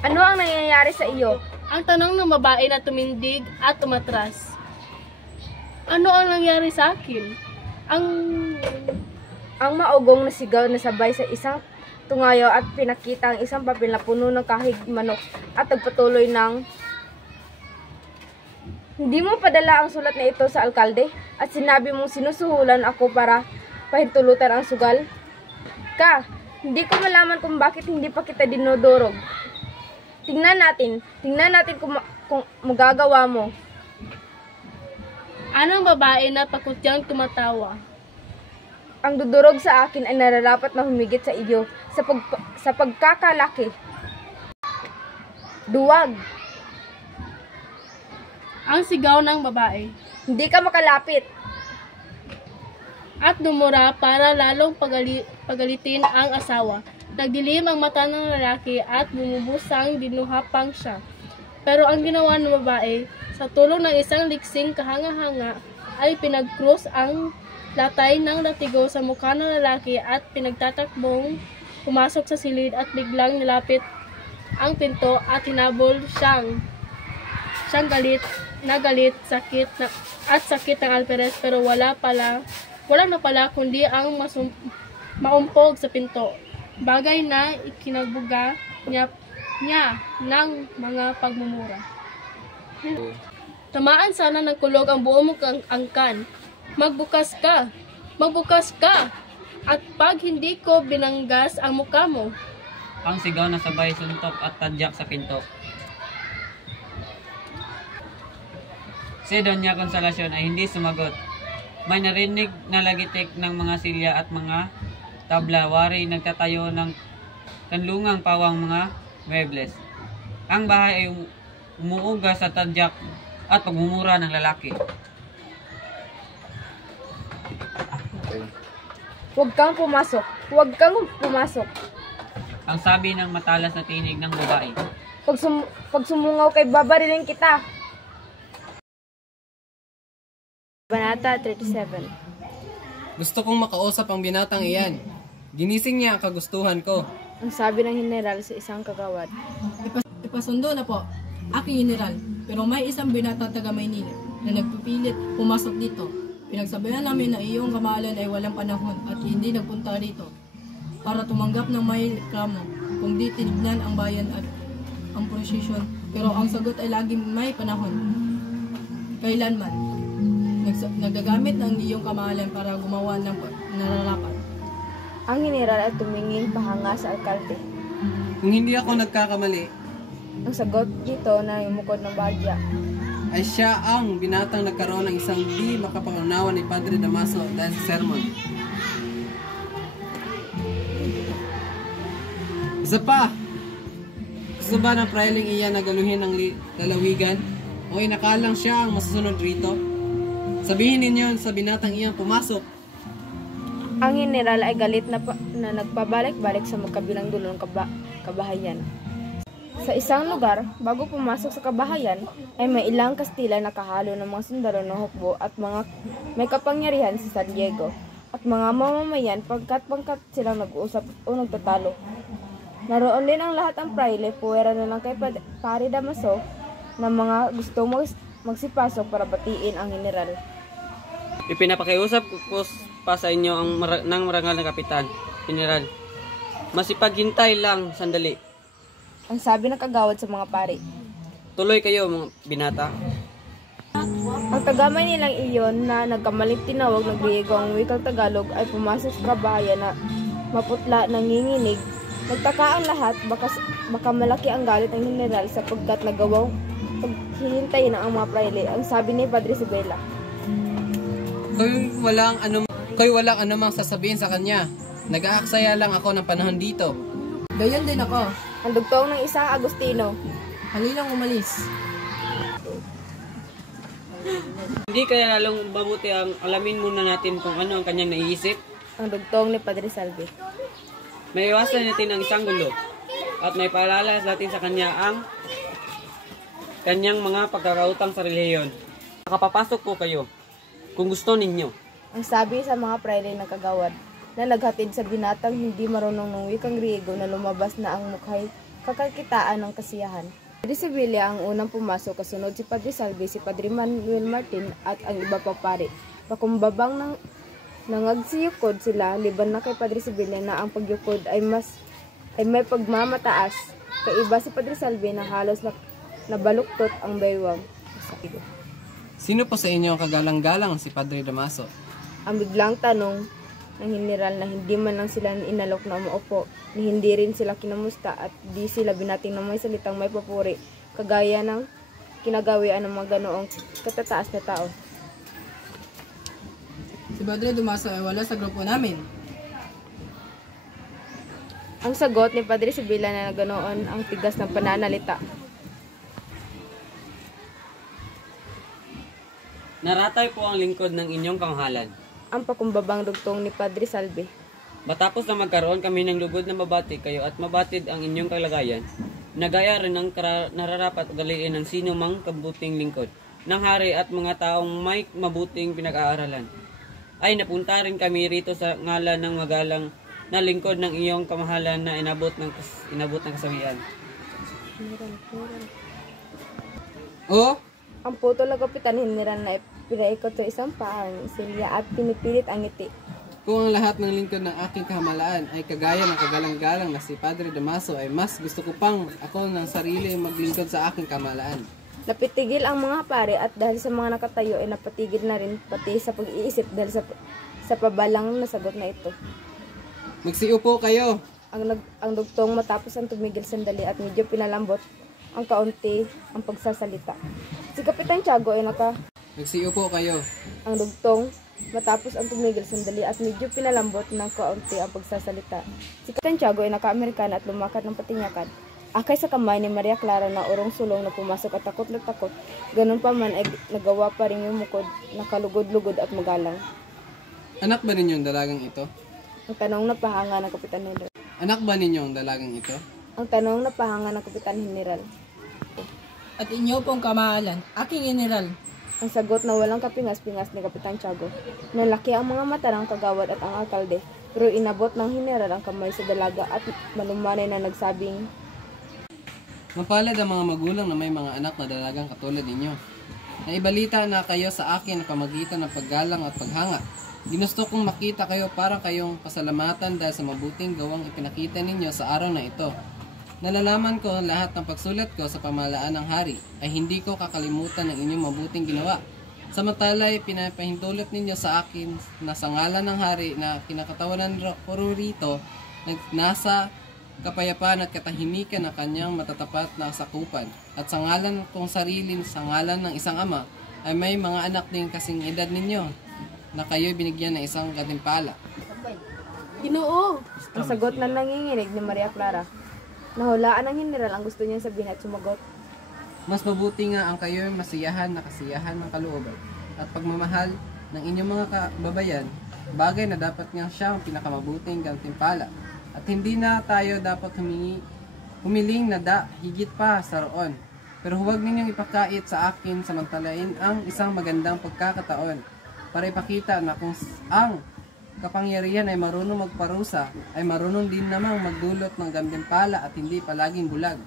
Ano ang nangyayari sa iyo? Ang tanong ng babae na tumindig at umatras. Ano ang nangyari sa akin? Ang maugong na sigaw na sabay sa isang tungayaw at pinakita ang isang papel na puno ng kahig manok at nagpatuloy ng Hindi mo padala ang sulat na ito sa alkalde at sinabi mong sinusuhulan ako para pahintulutan ang sugal? Hindi ko malaman kung bakit hindi pa kita dinodorog. Tingnan natin kung magagawa mo. Anong babae na pakutyang tumatawa? Ang dudurog sa akin ay nararapat na humigit sa iyo sa pagkakalaki. Duwag! Ang sigaw ng babae. Hindi ka makalapit. At dumura para lalong pagalitin ang asawa. Nagdilim ang mata ng lalaki at bumubusang dinuhapang siya. Pero ang ginawa ng babae, sa tulong ng isang liksing kahanga-hanga, ay pinag-cross ang latay ng latigo sa mukha ng lalaki at pinagtatakbong pumasok sa silid at biglang nilapit ang pinto at hinabol siyang galit sakit ng Alperes, pero wala na pala kundi ang maumpog sa pinto. Bagay na ikinabuga niya ng mga pagmumura. Tamaan sana ng kulog ang buo mong angkan. Magbukas ka! At pag hindi ko binanggas ang mukha mo. Ang sigaw na sabay suntok at tadyak sa pinto. Si Doña Consolacion ay hindi sumagot. May narinig na lagitik ng mga silya at mga tabla. Wari nagtatayo ng kanlungang pawang mga mebles. Ang bahay ay umuuga sa tadyak at pagmumura ng lalaki. Huwag kang pumasok. Huwag kang pumasok. Ang sabi ng matalas na tinig ng babae. Pag sumungaw kay babarilin kita. Banata 37. Gusto kong makausap ang binatang iyan. Ginising niya ang kagustuhan ko. Ang sabi ng general sa isang kagawad. Ipasundo na po, aking general, pero may isang binata taga Maynila na nagpipilit pumasok dito. Pinagsabayan namin na iyong kamahalan ay walang panahon at hindi nagpunta rito para tumanggap ng may reklamo kung di tinignan ang bayan at ang prosesyon. Pero ang sagot ay laging may panahon. Kailanman. Nagagamit ng iyong kamahalan para gumawa ng nararapat. Ang general ay tumingin pahanga sa alkalde. Kung hindi ako nagkakamali, Ang sagot dito na yumukod ng bahagya. ay siya ang binatang nagkaroon ng isang di makapangunawa ni Padre Damaso dahil sa sermon. Isa pa! Gusto ba ng prailing iyan na galuhin ng lalawigan? O inakalang siya ang masusunod rito? Sabihin ninyo sa binatang iyan pumasok. Ang general ay galit na nagpabalik-balik sa magkabilang dulo ng kabahayan. Sa isang lugar, bago pumasok sa kabahayan, ay may ilang Kastila na kahalo ng mga sundalo ng hukbo at mga may kapangyarihan sa San Diego at mga mamamayan pagkat silang nag-uusap o nagtatalo. Naroon din ang lahat ang praile, puwera na lang kay Pare Damaso na mga gusto magsipasok para batiin ang general. Ipinapakiusap ko pa sa inyo ng marangal na kapitan, general. Masipaghintay lang sandali. Ang sabi ng kagawad sa mga pare. Tuloy kayo mga binata. Ang tagamay nilang iyon na nagkamaling tinawag ng Griego ang wikang Tagalog ay pumasok sa kabahayan na maputla, nanginginig. Nagtaka ang lahat, baka malaki ang galit ng general sapagkat nagawang paghihintayin ang mga praile. Ang sabi ni Padre Isabela. Ko'y walang anumang sasabihin sa kanya. Nag-aaksaya lang ako ng panahon dito. Gayon din ako. Ang dugtong ng isang Agustino. Halilang umalis. Hindi kaya lalong mabuti ang alamin muna natin kung ano ang kanyang naiisip. Ang dugtong ni Padre Salve. May iwasan natin ang isang gulo at may paalala natin sa kanya ang kanyang mga pagkakautang sa relihiyon. Nakapapasok po kayo kung gusto ninyo. Ang sabi sa mga praile ng kagawad na naghatid sa binatang hindi marunong ng wikang Griego na lumabas na ang mukhay kakakitaan ng kasiyahan. Padre Sibilia ang unang pumasok, kasunod si Padre Salve, si Padre Manuel Martin at ang iba pang pare. Pakumbabang nangagsiyukod sila liban na kay Padre Sibilia na ang pagyukod ay may pagmamataas. Kaiba si Padre Salve na halos nabaluktot ang baywang. Sino po sa inyo ang kagalang-galang si Padre Damaso? Ang biglang tanong ng general na hindi man lang sila inalok na maupo, ni hindi rin sila kinamusta at di sila binating ng may salitang may papuri, kagaya ng kinagawian ng mga ganoong katataas na tao. Si Padre Damaso ay wala sa grupo namin. Ang sagot ni Padre Sibilia na ganoon ang tigas ng pananalita. Naratay po ang lingkod ng inyong kamahalan. Ang pakumbabang dugtong ni Padre Salve. Matapos na magkaroon kami ng lugod na mabati kayo at mabatid ang inyong kalagayan, nagaya rin ang nararapat ugaliin ng sino mang kabuting lingkod ng hari at mga taong may mabuting pinag-aaralan. Ay napunta rin kami rito sa ngalan ng magalang na lingkod ng iyong kamahalan na inabot ng kasawian. O, Ang putol na kapitan hiniran na pinaikot sa isang paang silya at pinipilit ang ngiti. kung ang lahat ng lingkod ng aking kahamalaan ay kagaya ng kagalang-galang na si Padre Damaso, ay mas gusto ko pang ako ng sarili maglingkod sa aking kamahalaan. Napitigil ang mga pare at dahil sa mga nakatayo ay napatigil na rin pati sa pag-iisip dahil sa pabalang na sagot na ito. Magsiupo kayo. Ang dugtong matapos ang tumigil sandali at medyo pinalambot ang kaunti ang pagsasalita. Si Kapitan Tiago ay Magsiupo kayo. ang dugtong matapos ang tumigil sandali at medyo pinalambot ng kaunti ang pagsasalita. Si Kapitan Tiago ay naka-Amerikana at lumakad ng patinyakan. Akay sa kamay ni Maria Clara na urong sulong na pumasok at takot na takot. Ganun pa man ay nagawa pa rin yung mukod, nakalugod-lugod at magalang. Anak ba ninyo ang dalagang ito? Ang tanong na pahanga ng Kapitan General. Anak ba ninyo ang dalagang ito? Ang tanong na pahanga ng Kapitan General. At inyo pong kamahalan, aking general. Ang sagot na walang kapingas-pingas ni Kapitan Tiago. Nalaki ang mga mata ng kagawad at ang alkalde, pero inabot ng general ang kamay sa dalaga at malumanay na nagsabing, Mapalad ang mga magulang na may mga anak na dalagang katulad ninyo. Naibalita na kayo sa akin na pamagitan ng paggalang at paghanga. Ginusto kong makita kayo para kayong pasalamatan dahil sa mabuting gawang ipinakita ninyo sa araw na ito. Nalalaman ko lahat ng pagsulat ko sa pamahalaan ng hari ay hindi ko kakalimutan ng inyong mabuting ginawa. Samantala'y pinapahintulot ninyo sa akin na sa ngalan ng hari na kinakatawanan ko rito nasa kapayapaan at katahimikan ng kanyang matatapat na sakupan. At sa ngalan kong sarili, sa ngalan ng isang ama, ay may mga anak din kasing edad ninyo na kayo'y binigyan ng isang gantimpala. Ginoo! ang sagot na nanginginig ni Maria Clara. Nahulaan ng general ang gusto niya sabihin at sumagot. Mas mabuti nga ang kayo'y masiyahan na kasiyahan ng kalooban at pagmamahal ng inyong mga kababayan, bagay na dapat nga siya ang pinakamabuting gantimpala. At hindi na tayo dapat humiling na higit pa sa roon. Pero huwag ninyong ipakait sa akin samantalain ang isang magandang pagkakataon para ipakita na kung ang kapangyarihan ay marunong magparusa, ay marunong din namang magdulot ng gantimpala at hindi palaging bulag.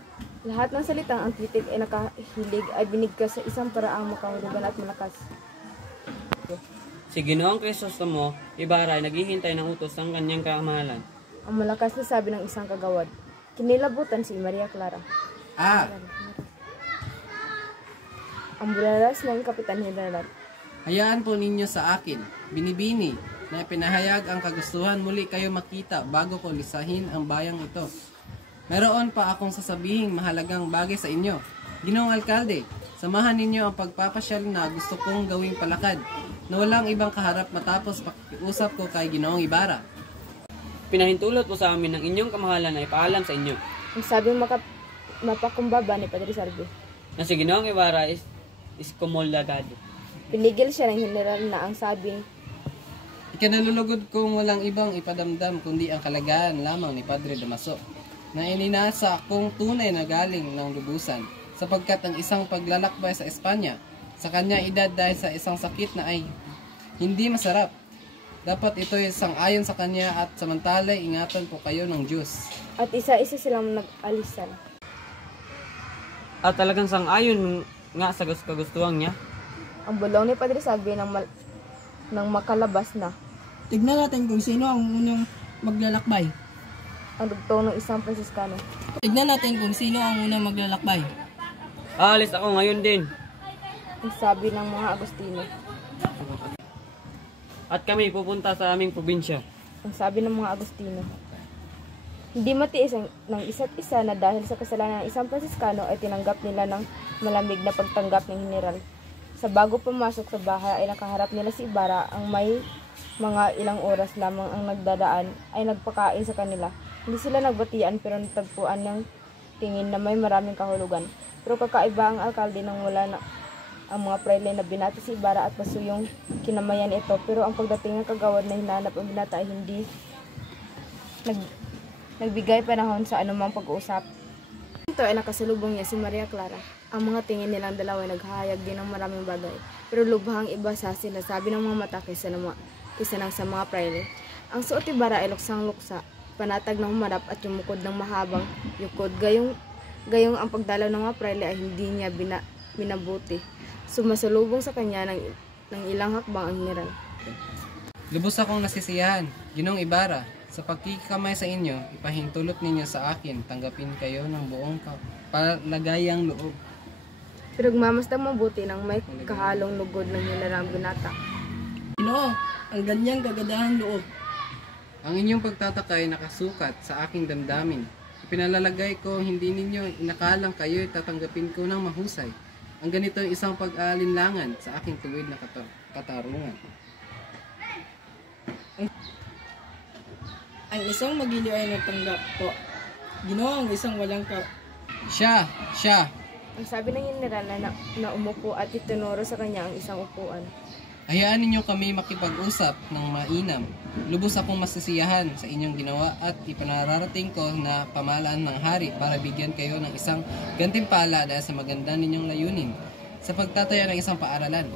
Lahat ng salitang ang titig ay nakahilig ay binigkas sa isang paraang makahulugan at malakas. Si Ginoong Crisostomo Ibarra ay naghihintay ng utos ng kanyang kamahalan. Ang malakas na sabi ng isang kagawad. Kinilabutan si Maria Clara. Ang bulalas ng Kapitan General. Hayaan po ninyo sa akin, binibini, na pinahayag ang kagustuhan muli kayo makita bago ko lisahin ang bayang ito. Meron pa akong sasabihing mahalagang bagay sa inyo. Ginoong Alkalde, samahan ninyo ang pagpapasyal na gusto kong gawing palakad na walang ibang kaharap matapos pakiusap ko kay Ginoong Ibarra. Pinahintulot po sa amin ng inyong kamahalan na ipaalam sa inyo Ang sabing mapakumbaba ni Padre Salve. na si Ginoong Ibarra is kumulagado. Pinigil siya ng general na ang sabing, Ikanalulugod kong walang ibang ipadamdam kundi ang kalagayan lamang ni Padre Damaso, na ininasa akong tunay na galing ng lubusan, sapagkat ang isang paglalakbay sa Espanya, sa kanya edad dahil sa isang sakit na ay hindi masarap. Dapat ito'y sang-ayon sa kanya at samantalay ingatan po kayo ng Diyos. at isa-isa silang nag-alisan. At talagang sang-ayon nga sa kagustuhan niya. Ang bulong ni Padre Salve nang makalabas na. Tignan natin kung sino ang unang maglalakbay. Ang dugtong ng isang Franciscano. Tignan natin kung sino ang unang maglalakbay. Aalis ako ngayon din. Ang sabi ng mga Agustino. At kami pupunta sa aming probinsya. Ang sabi ng mga Agustino. Hindi matiis ng isa't isa na dahil sa kasalanan ng isang Franciscano ay tinanggap nila ng malamig na pagtanggap ng general. Sa bago pumasok sa bahay ay nakaharap nila si Ibarra ang may mga ilang oras lamang ang nagdadaan ay nagpakain sa kanila. Hindi sila nagbatian pero natagpuan ng tingin na may maraming kahulugan. Pero kakaiba ang alkalde nang wala na ang mga prayle na binati si Ibarra at pasuyong kinamayan ito. Pero ang pagdating ng kagawad na hinanap ang binata ay hindi nagbigay panahon sa anumang pag-uusap. Ito ay nakasalubong niya si Maria Clara. Ang mga tingin nilang dalawa ay naghahayag din ng maraming bagay. Pero lubhang iba sa sinasabi ng mga mata kaysa nang sa mga prayle. Ang suot ni Ibarra ay luksang-luksa, panatag na humarap at yumukod ng mahabang yukod. Gayong ang pagdalaw ng mga prayle ay hindi niya minabuti. Sumasalubong sa kanya ng ilang hakbang ang general. Lubos akong nasisiyahan, Ginoong Ibarra, sa pagkikamay sa inyo, ipahintulot ninyo sa akin, tanggapin kayo ng buong palagayang loob. Pero magmamastang mabuti ng may kahalong lugod ng general binata. Ginoo, ang ganyang kagadahang loob. Ang inyong pagtataka ay nakasukat sa aking damdamin. Ipinalalagay ko, hindi ninyo inakalang kayo'y tatanggapin ko ng mahusay. Ang ganito ay isang pag-aalinlangan sa aking tuwid na katarungan. Ang isang magiliw ay nagtanggap po. Ginoo, ang isang walang Siya! Ang sabi ng general na umupo at itinuro sa kanya ang isang upuan. Hayaan ninyo kami makipag-usap ng mainam. Lubos akong masisiyahan sa inyong ginawa at ipanararating ko na pamahalaan ng hari para bigyan kayo ng isang gantimpala dahil sa maganda ninyong layunin sa pagtatayo ng isang paaralan.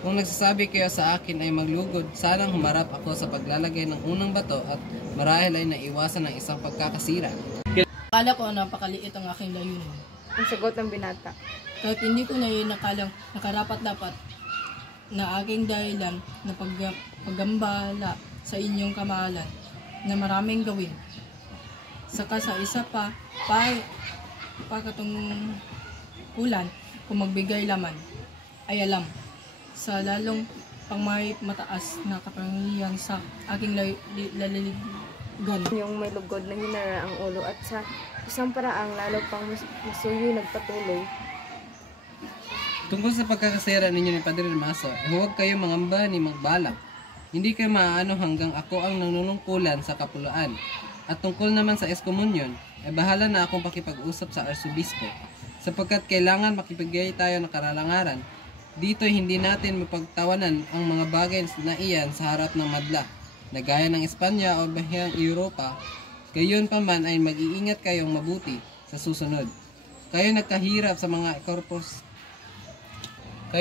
Kung nagsasabi kayo sa akin ay maglugod, sanang humarap ako sa paglalagay ng unang bato at marahil ay naiwasan ng isang pagkakasira. Akala ko napakaliit ang aking layunin. Ang sagot ng binata. Kahit hindi ko na yun nakalang nakarapat-dapat na aking dahilan na paggambala sa inyong kamahalan na maraming gawin. Saka sa isa pa katungkulan kung magbigay laman ay alam sa lalong pang may mataas na kapangyarihan sa aking laliligan. Yung may lugod na hinara ang ulo at sa isang paraang lalo pang masuyo nagpatuloy. Tungkol sa pagkakasira ninyo ni Padre Maso, huwag kayo mangamba ni magbalak. Hindi kayo maaano hanggang ako ang nanunungkulan sa kapuluan. At tungkol naman sa eskomunyon, ay bahala na akong pakipag-usap sa arsobispo. Sapagkat kailangan makipagay tayo ng karalangaran, dito'y hindi natin mapagtawanan ang mga bagay na iyan sa harap ng madla, na gaya ng Espanya o bahiyang Europa. Gayon pa man ay mag-iingat kayong mabuti sa susunod. Kayo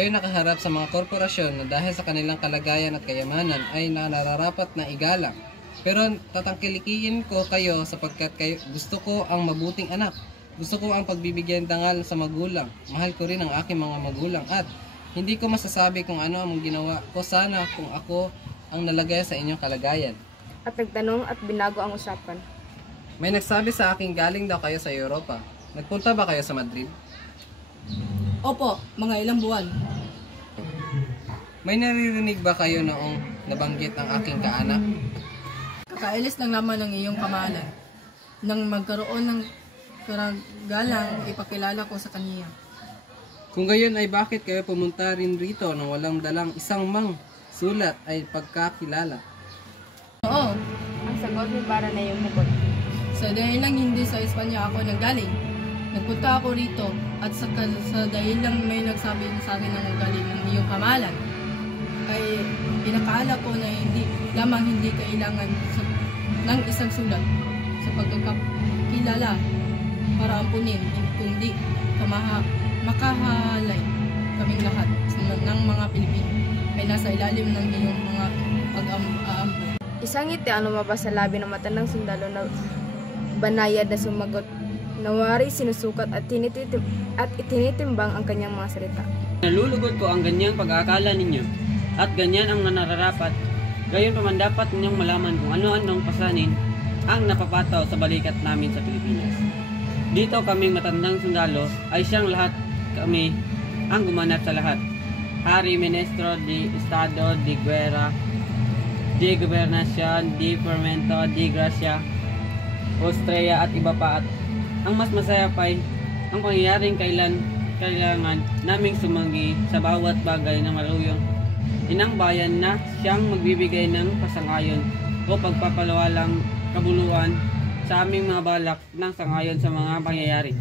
nakaharap sa mga korporasyon na dahil sa kanilang kalagayan at kayamanan ay nararapat na igalang. Pero tatangkilikiin ko kayo sapagkat gusto ko ang mabuting anak. Gusto ko ang pagbibigyan dangal sa magulang. Mahal ko rin ang aking mga magulang at hindi ko masasabi kung ano ang ginawa ko sana kung ako ang nalagay sa inyong kalagayan. At nagtanong at binago ang usapan. May nagsabi sa akin galing daw kayo sa Europa. Nagpunta ba kayo sa Madrid? Opo, mga ilang buwan. May naririnig ba kayo noong nabanggit ang aking kaanak? Kakailis lang naman ng iyong kamahalan. Nang magkaroon ng karagalang, ipakilala ko sa kaniya. Kung gayon ay bakit kayo pumunta rin rito nang walang dalang isang sulat ay pagkakilala? Oo, Ang sagot ni Bara na yung mugot. sa dahil lang hindi sa Espanya ako nanggaling. Nagpunta ako rito at sa dahil lang may nagsabi sa akin ng galing ng iyong kamahalan. Ay pinakaala ko na hindi kailangan ng isang sulat sa pagkakilala para ampunin kundi makahalay kaming lahat ng mga Pilipino ay nasa ilalim ng iyong mga pag-aampo. Isang ngiti ang lumabas sa labi ng matandang sundalo na banayad na sumagot. Nawari sinusukat at itinitimbang ang kanyang mga salita. Nalulugod ko ang ganyang pag-aakala ninyo at ganyan ang nararapat. Gayon pa man dapat ninyong malaman kung ano-anong pasanin ang napapataw sa balikat namin sa Pilipinas. Dito kaming matandang sundalo ay siyang lahat kami ang gumanap sa lahat. Hari, Ministro, de Estado, de Guerra, de Gobernacion, de Fermento, de Gracia, Austria at iba pa. At ang mas masaya pa'y ang pangyayaring kailangan naming sumanggi sa bawat bagay na maluyong inang bayan na siyang magbibigay ng pasangayon o pagpapalawalang kabuluhan sa aming mga balak ng sangayon sa mga pangyayari.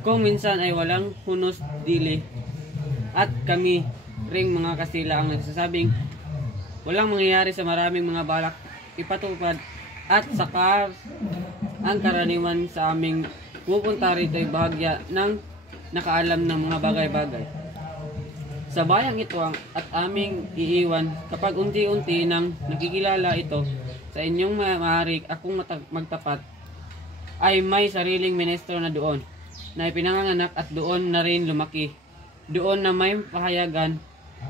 Kung minsan ay walang hunos dili at kami ring mga Kastila ang nagsasabing walang mangyayari sa maraming mga balak ipatupad at sakar ang karaniwan sa aming pupunta rito ay bahagya ng nakaalam ng mga bagay-bagay. Sa bayang ito at aming iiwan kapag unti-unti nang nakikilala ito sa inyong maaari akong magtapat ay may sariling ministro na doon na ipinanganak at doon na rin lumaki. Doon na may pahayagan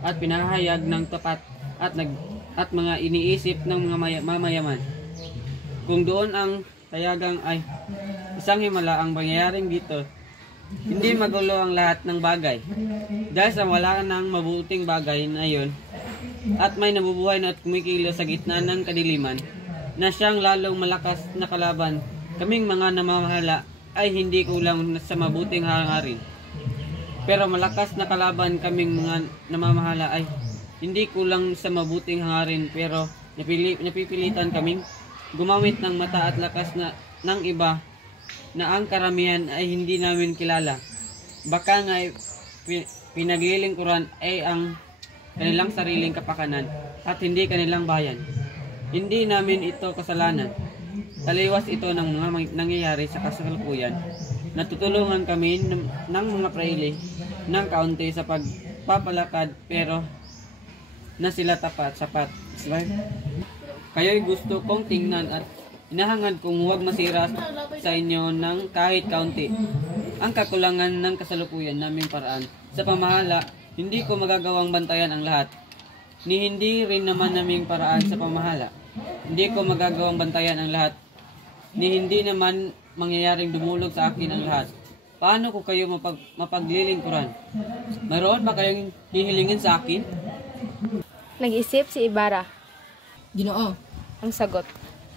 at pinahayag ng tapat at mga iniisip ng mga mamayaman. Kung doon ang tayagang ay isang himala ang pangyayaring dito, hindi magulo ang lahat ng bagay. Dahil sa wala ng mabuting bagay na yun, at may nabubuhay na at kumikilo sa gitna ng kadiliman, na siyang lalong malakas na kalaban, kaming mga namamahala ay hindi kulang sa mabuting hangarin. Pero malakas na kalaban kaming mga namamahala ay hindi kulang sa mabuting hangarin, pero napipilitan kaming gumamit ng mata at lakas ng iba na ang karamihan ay hindi namin kilala. Baka nga pinaglilingkuran ay ang kanilang sariling kapakanan at hindi kanilang bayan. Hindi namin ito kasalanan. Taliwas ito ng mga nangyayari sa kasalukuyan. Natutulungan kami ng mga praile ng kaunti sa pagpapalakad pero na sila sapat. Kayo'y gusto kong tingnan at inahangad kong huwag masira sa inyo ng kahit kaunti ang kakulangan ng kasalukuyan naming paraan. Sa pamahala, hindi ko magagawang bantayan ang lahat. Hindi rin naman naming paraan sa pamahala. Hindi ko magagawang bantayan ang lahat. Hindi naman mangyayaring dumulog sa akin ang lahat. Paano ko kayo mapaglilingkuran? Mayroon ba kayong hihilingin sa akin? Nag-isip si Ibarra. Ginoo, Ang sagot.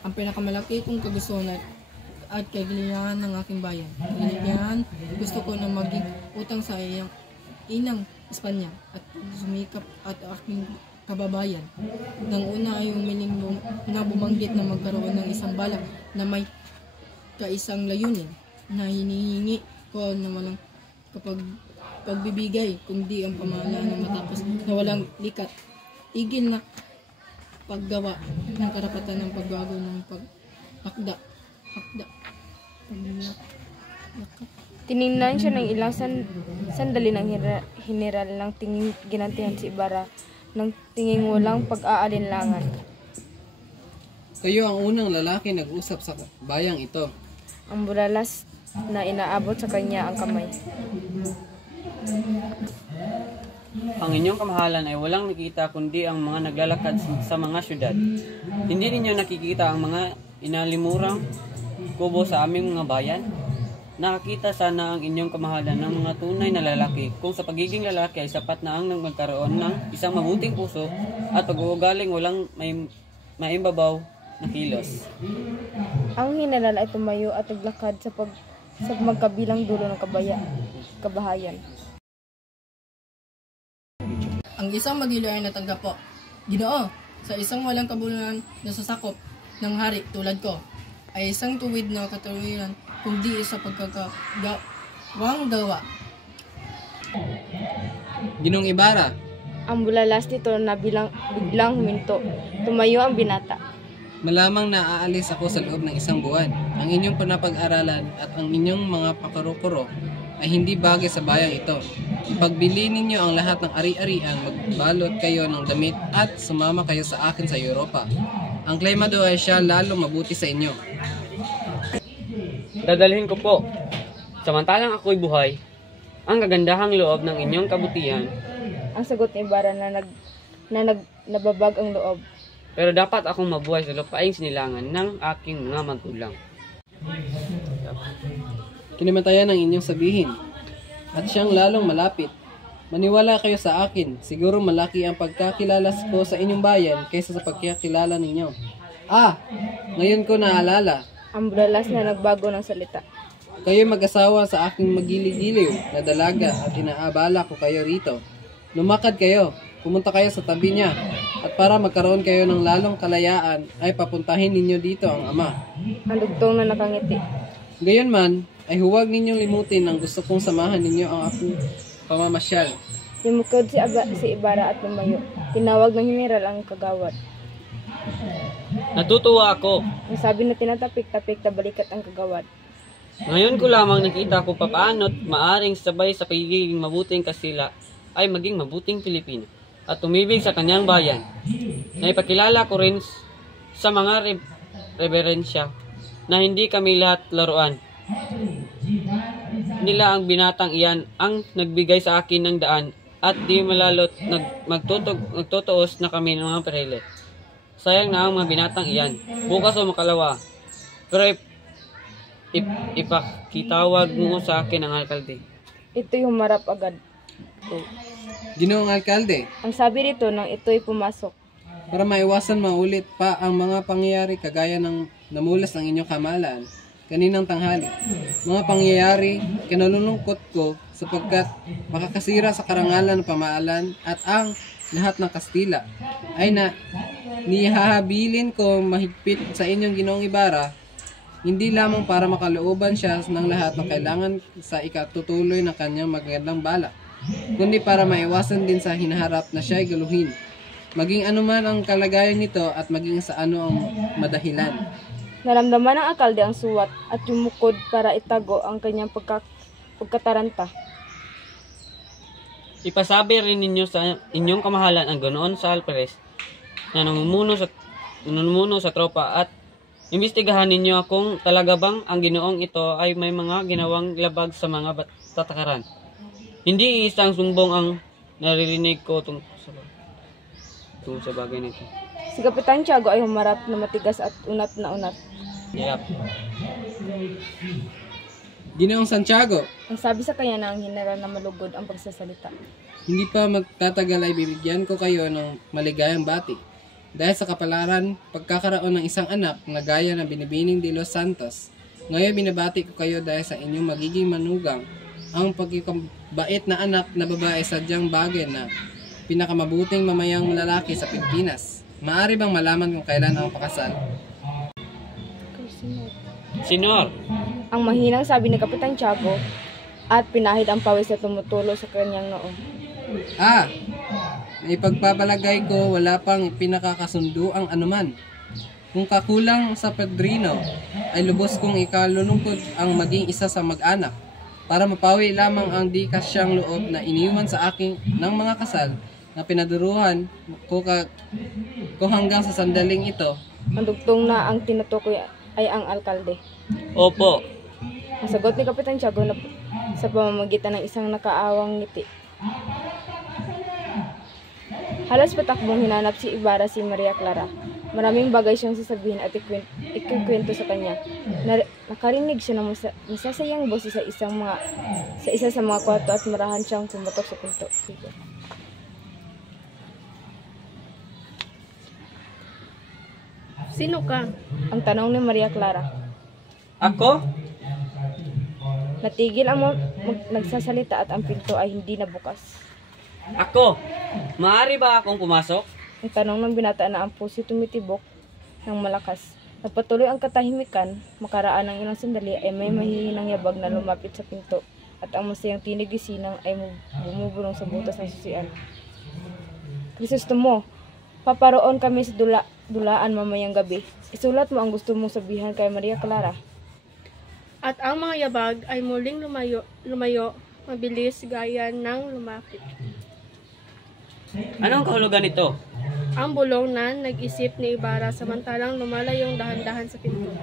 ang pinakamalaki kong kagustuhan at kailangan ng aking bayan. Kailangan gusto ko na maging utang sa inang Espanya at sumikap at aking kababayan. Nang una ay umiling na bumanggit na magkaroon ng isang balak na may kaisang layunin na hinihingi ko na walang pagbibigay kundi ang pamahalaan na matapos na walang likat. Tigil na paggawa ng karapatan ng pagbago ng pagtakda. Tiningnan siya ng ilang sandali ng general ng tingin ginantihan si Ibarra ng tingin walang pag-aalinlangan. Kayo ang unang lalaki nag-usap sa bayang ito. Ang bulalas na inaabot sa kanya ang kamay. Ang inyong kamahalan ay walang nakita kundi ang mga naglalakad sa mga syudad. Hindi ninyo nakikita ang mga inalimurang kubo sa aming mga bayan? Nakakita sana ang inyong kamahalan ng mga tunay na lalaki kung sa pagiging lalaki ay sapat na ang magkaroon ng isang mabuting puso at pag-uugaling walang maimbabaw na kilos. Ang general ay tumayo at naglakad sa magkabilang dulo ng kabahayan. Ang isang magilo ay natanggap po. Ginoo, sa isang walang kabuluhan na sasakop ng hari tulad ko, ay isang tuwid na katawiran kundi sa pagkakawang gawa. Ginong Ibarra, Ang bulalas nito na biglang huminto. Tumayo ang binata. malamang na aalis ako sa loob ng isang buwan. Ang inyong panapag-aralan at ang inyong mga pakuro-kuro ay hindi bagay sa bayang ito. Ipagbili ninyo ang lahat ng ari-arian, magbalot kayo ng damit at sumama kayo sa akin sa Europa. Ang klemado ay siya lalo mabuti sa inyo. Dadalhin ko po. Samantalang ako'y buhay, ang kagandahang loob ng inyong kabutihan. Ang sagot ni Ibarra na nababag ang loob. Pero dapat akong mabuhay sa lupaing sinilangan ng aking mga magulang. Kinamatayan ang inyong sabihin at siyang lalong malapit. Maniwala kayo sa akin, siguro malaki ang pagkakilala ko sa inyong bayan kaysa sa pagkakilala ninyo. Ngayon ko naalala. Ang bulalas na nagbago ng salita. Kayo mag-asawa sa aking magiliw-giliw na dalaga at inaabala ko kayo rito. Lumakad kayo, pumunta kayo sa tabi niya, at para magkaroon kayo ng lalong kalayaan ay papuntahin ninyo dito ang ama. Ang dugtong na nakangiti. Gayon man, ay huwag ninyong limutin ang gusto kong samahan ninyo ang aking pamamasyal. Lumukod si Ibarra at lumayo. Tinawag ng general ang kagawad. Natutuwa ako. Ang sabi na tinatapik-tapik na balikat ang kagawad. Ngayon ko lamang nakita ko papaano't maaring sabay sa pagiging mabuting Kastila ay maging mabuting Pilipino at tumibig sa kanyang bayan. Naipakilala ko rin sa mga reverensya na hindi kami lahat laruan. Nila ang binatang iyan ang nagbigay sa akin ng daan at di malalot nagtutuos na kami ng mga parile. Sayang na ang mga binatang iyan. Bukas o makalawa. Pero ipakitawag mo sa akin ang alkalde. Ito'y humarap agad. Ginoong Alkalde, Ang sabi rito nang ito'y pumasok. para maiwasan maulit pa ang mga pangyayari kagaya ng namulas ng inyong kamahalan kaninang tanghali. Mga pangyayari kinalulungkot ko sapagkat makakasira sa karangalan ng pamahalan at ang lahat ng Kastila ay nihahabilin ko mahigpit sa inyong Ginoong Ibarra, hindi lamang para makalooban siya ng lahat ng kailangan sa ikatutuloy ng kanyang magandang balak, kundi para maiwasan din sa hinaharap na siya ay galuhin. Maging anuman ang kalagayan nito at maging sa ano ang madahilan. Naramdaman ng alkalde ang suwat at yumukod para itago ang kanyang pagkataranta. Ipasabi rin ninyo sa inyong kamahalan ang Ganoon sa Alperes na namumuno sa tropa at imbestigahan ninyo kung talaga bang ang Ginoong ito ay may mga ginawang labag sa mga tatakaran. Hindi isang sumbong ang naririnig ko tungkol sa bagay nito. Si Kapitan Tiago ay humarap na matigas at unat na unat. Yep. Ginoong Santiago, Ang sabi sa kanya na ang general na malugod ang pagsasalita. hindi pa magtatagal ay bibigyan ko kayo ng maligayang bati. Dahil sa kapalaran, pagkakaroon ng isang anak na gaya ng Binibining de los Santos. Ngayon binabati ko kayo dahil sa inyong magiging manugang. Ang pagkikabait na anak na babae sadyang bagay na pinakamabuting mamayang lalaki sa Pilipinas. Maaari bang malaman kung kailan ang pakasal? Senyor, Ang mahinang sabi ni Kapitan Tiago at pinahid ang pawis na tumutulo sa kanyang noo. May pagpapalagay ko wala pang pinakakasundo ang anuman. Kung kakulang sa padrino, ay lubos kong ikalulungkot ang maging isa sa mag-anak para mapawi lamang ang di kasyang loob na iniwan sa akin ng mga kasal na pinaduruhan ko hanggang sa sandaling ito. Ang dugtong na ang tinutukoy ay ang alkalde. opo. Ang sagot ni Kapitan Tiago na sa pamamagitan ng isang nakaawang ngiti. Halos patakbong hinanap si Ibarra si Maria Clara. Maraming bagay siyang sasabihin at ikikwento sa kanya. Nakarinig siya ng masasayang boses sa isa sa mga kwarto at marahan siyang pumatok sa pinto. Sino ka? Ang tanong ni Maria Clara. Ako? Natigil ang nagsasalita at ang pinto ay hindi nabukas. Ako? Maaari ba akong pumasok? Ang tanong ng binata na ang puso tumitibok ng malakas. Nagpatuloy ang katahimikan, makaraan ng ilang sandali ay may mahihinang yabag na lumapit sa pinto at ang masayang tinig ni Sinang ay bumubulong sa butas ng susian. Krisostomo, paparoon kami sa dulaan mamayang gabi. Isulat mo ang gusto mong sabihan kay Maria Clara. At ang mga yabag ay muling lumayo mabilis gaya ng lumapit. Anong kahulugan nito? Ang bulong na nag-isip ni Ibarra samantalang lumalayong dahan-dahan sa pinto.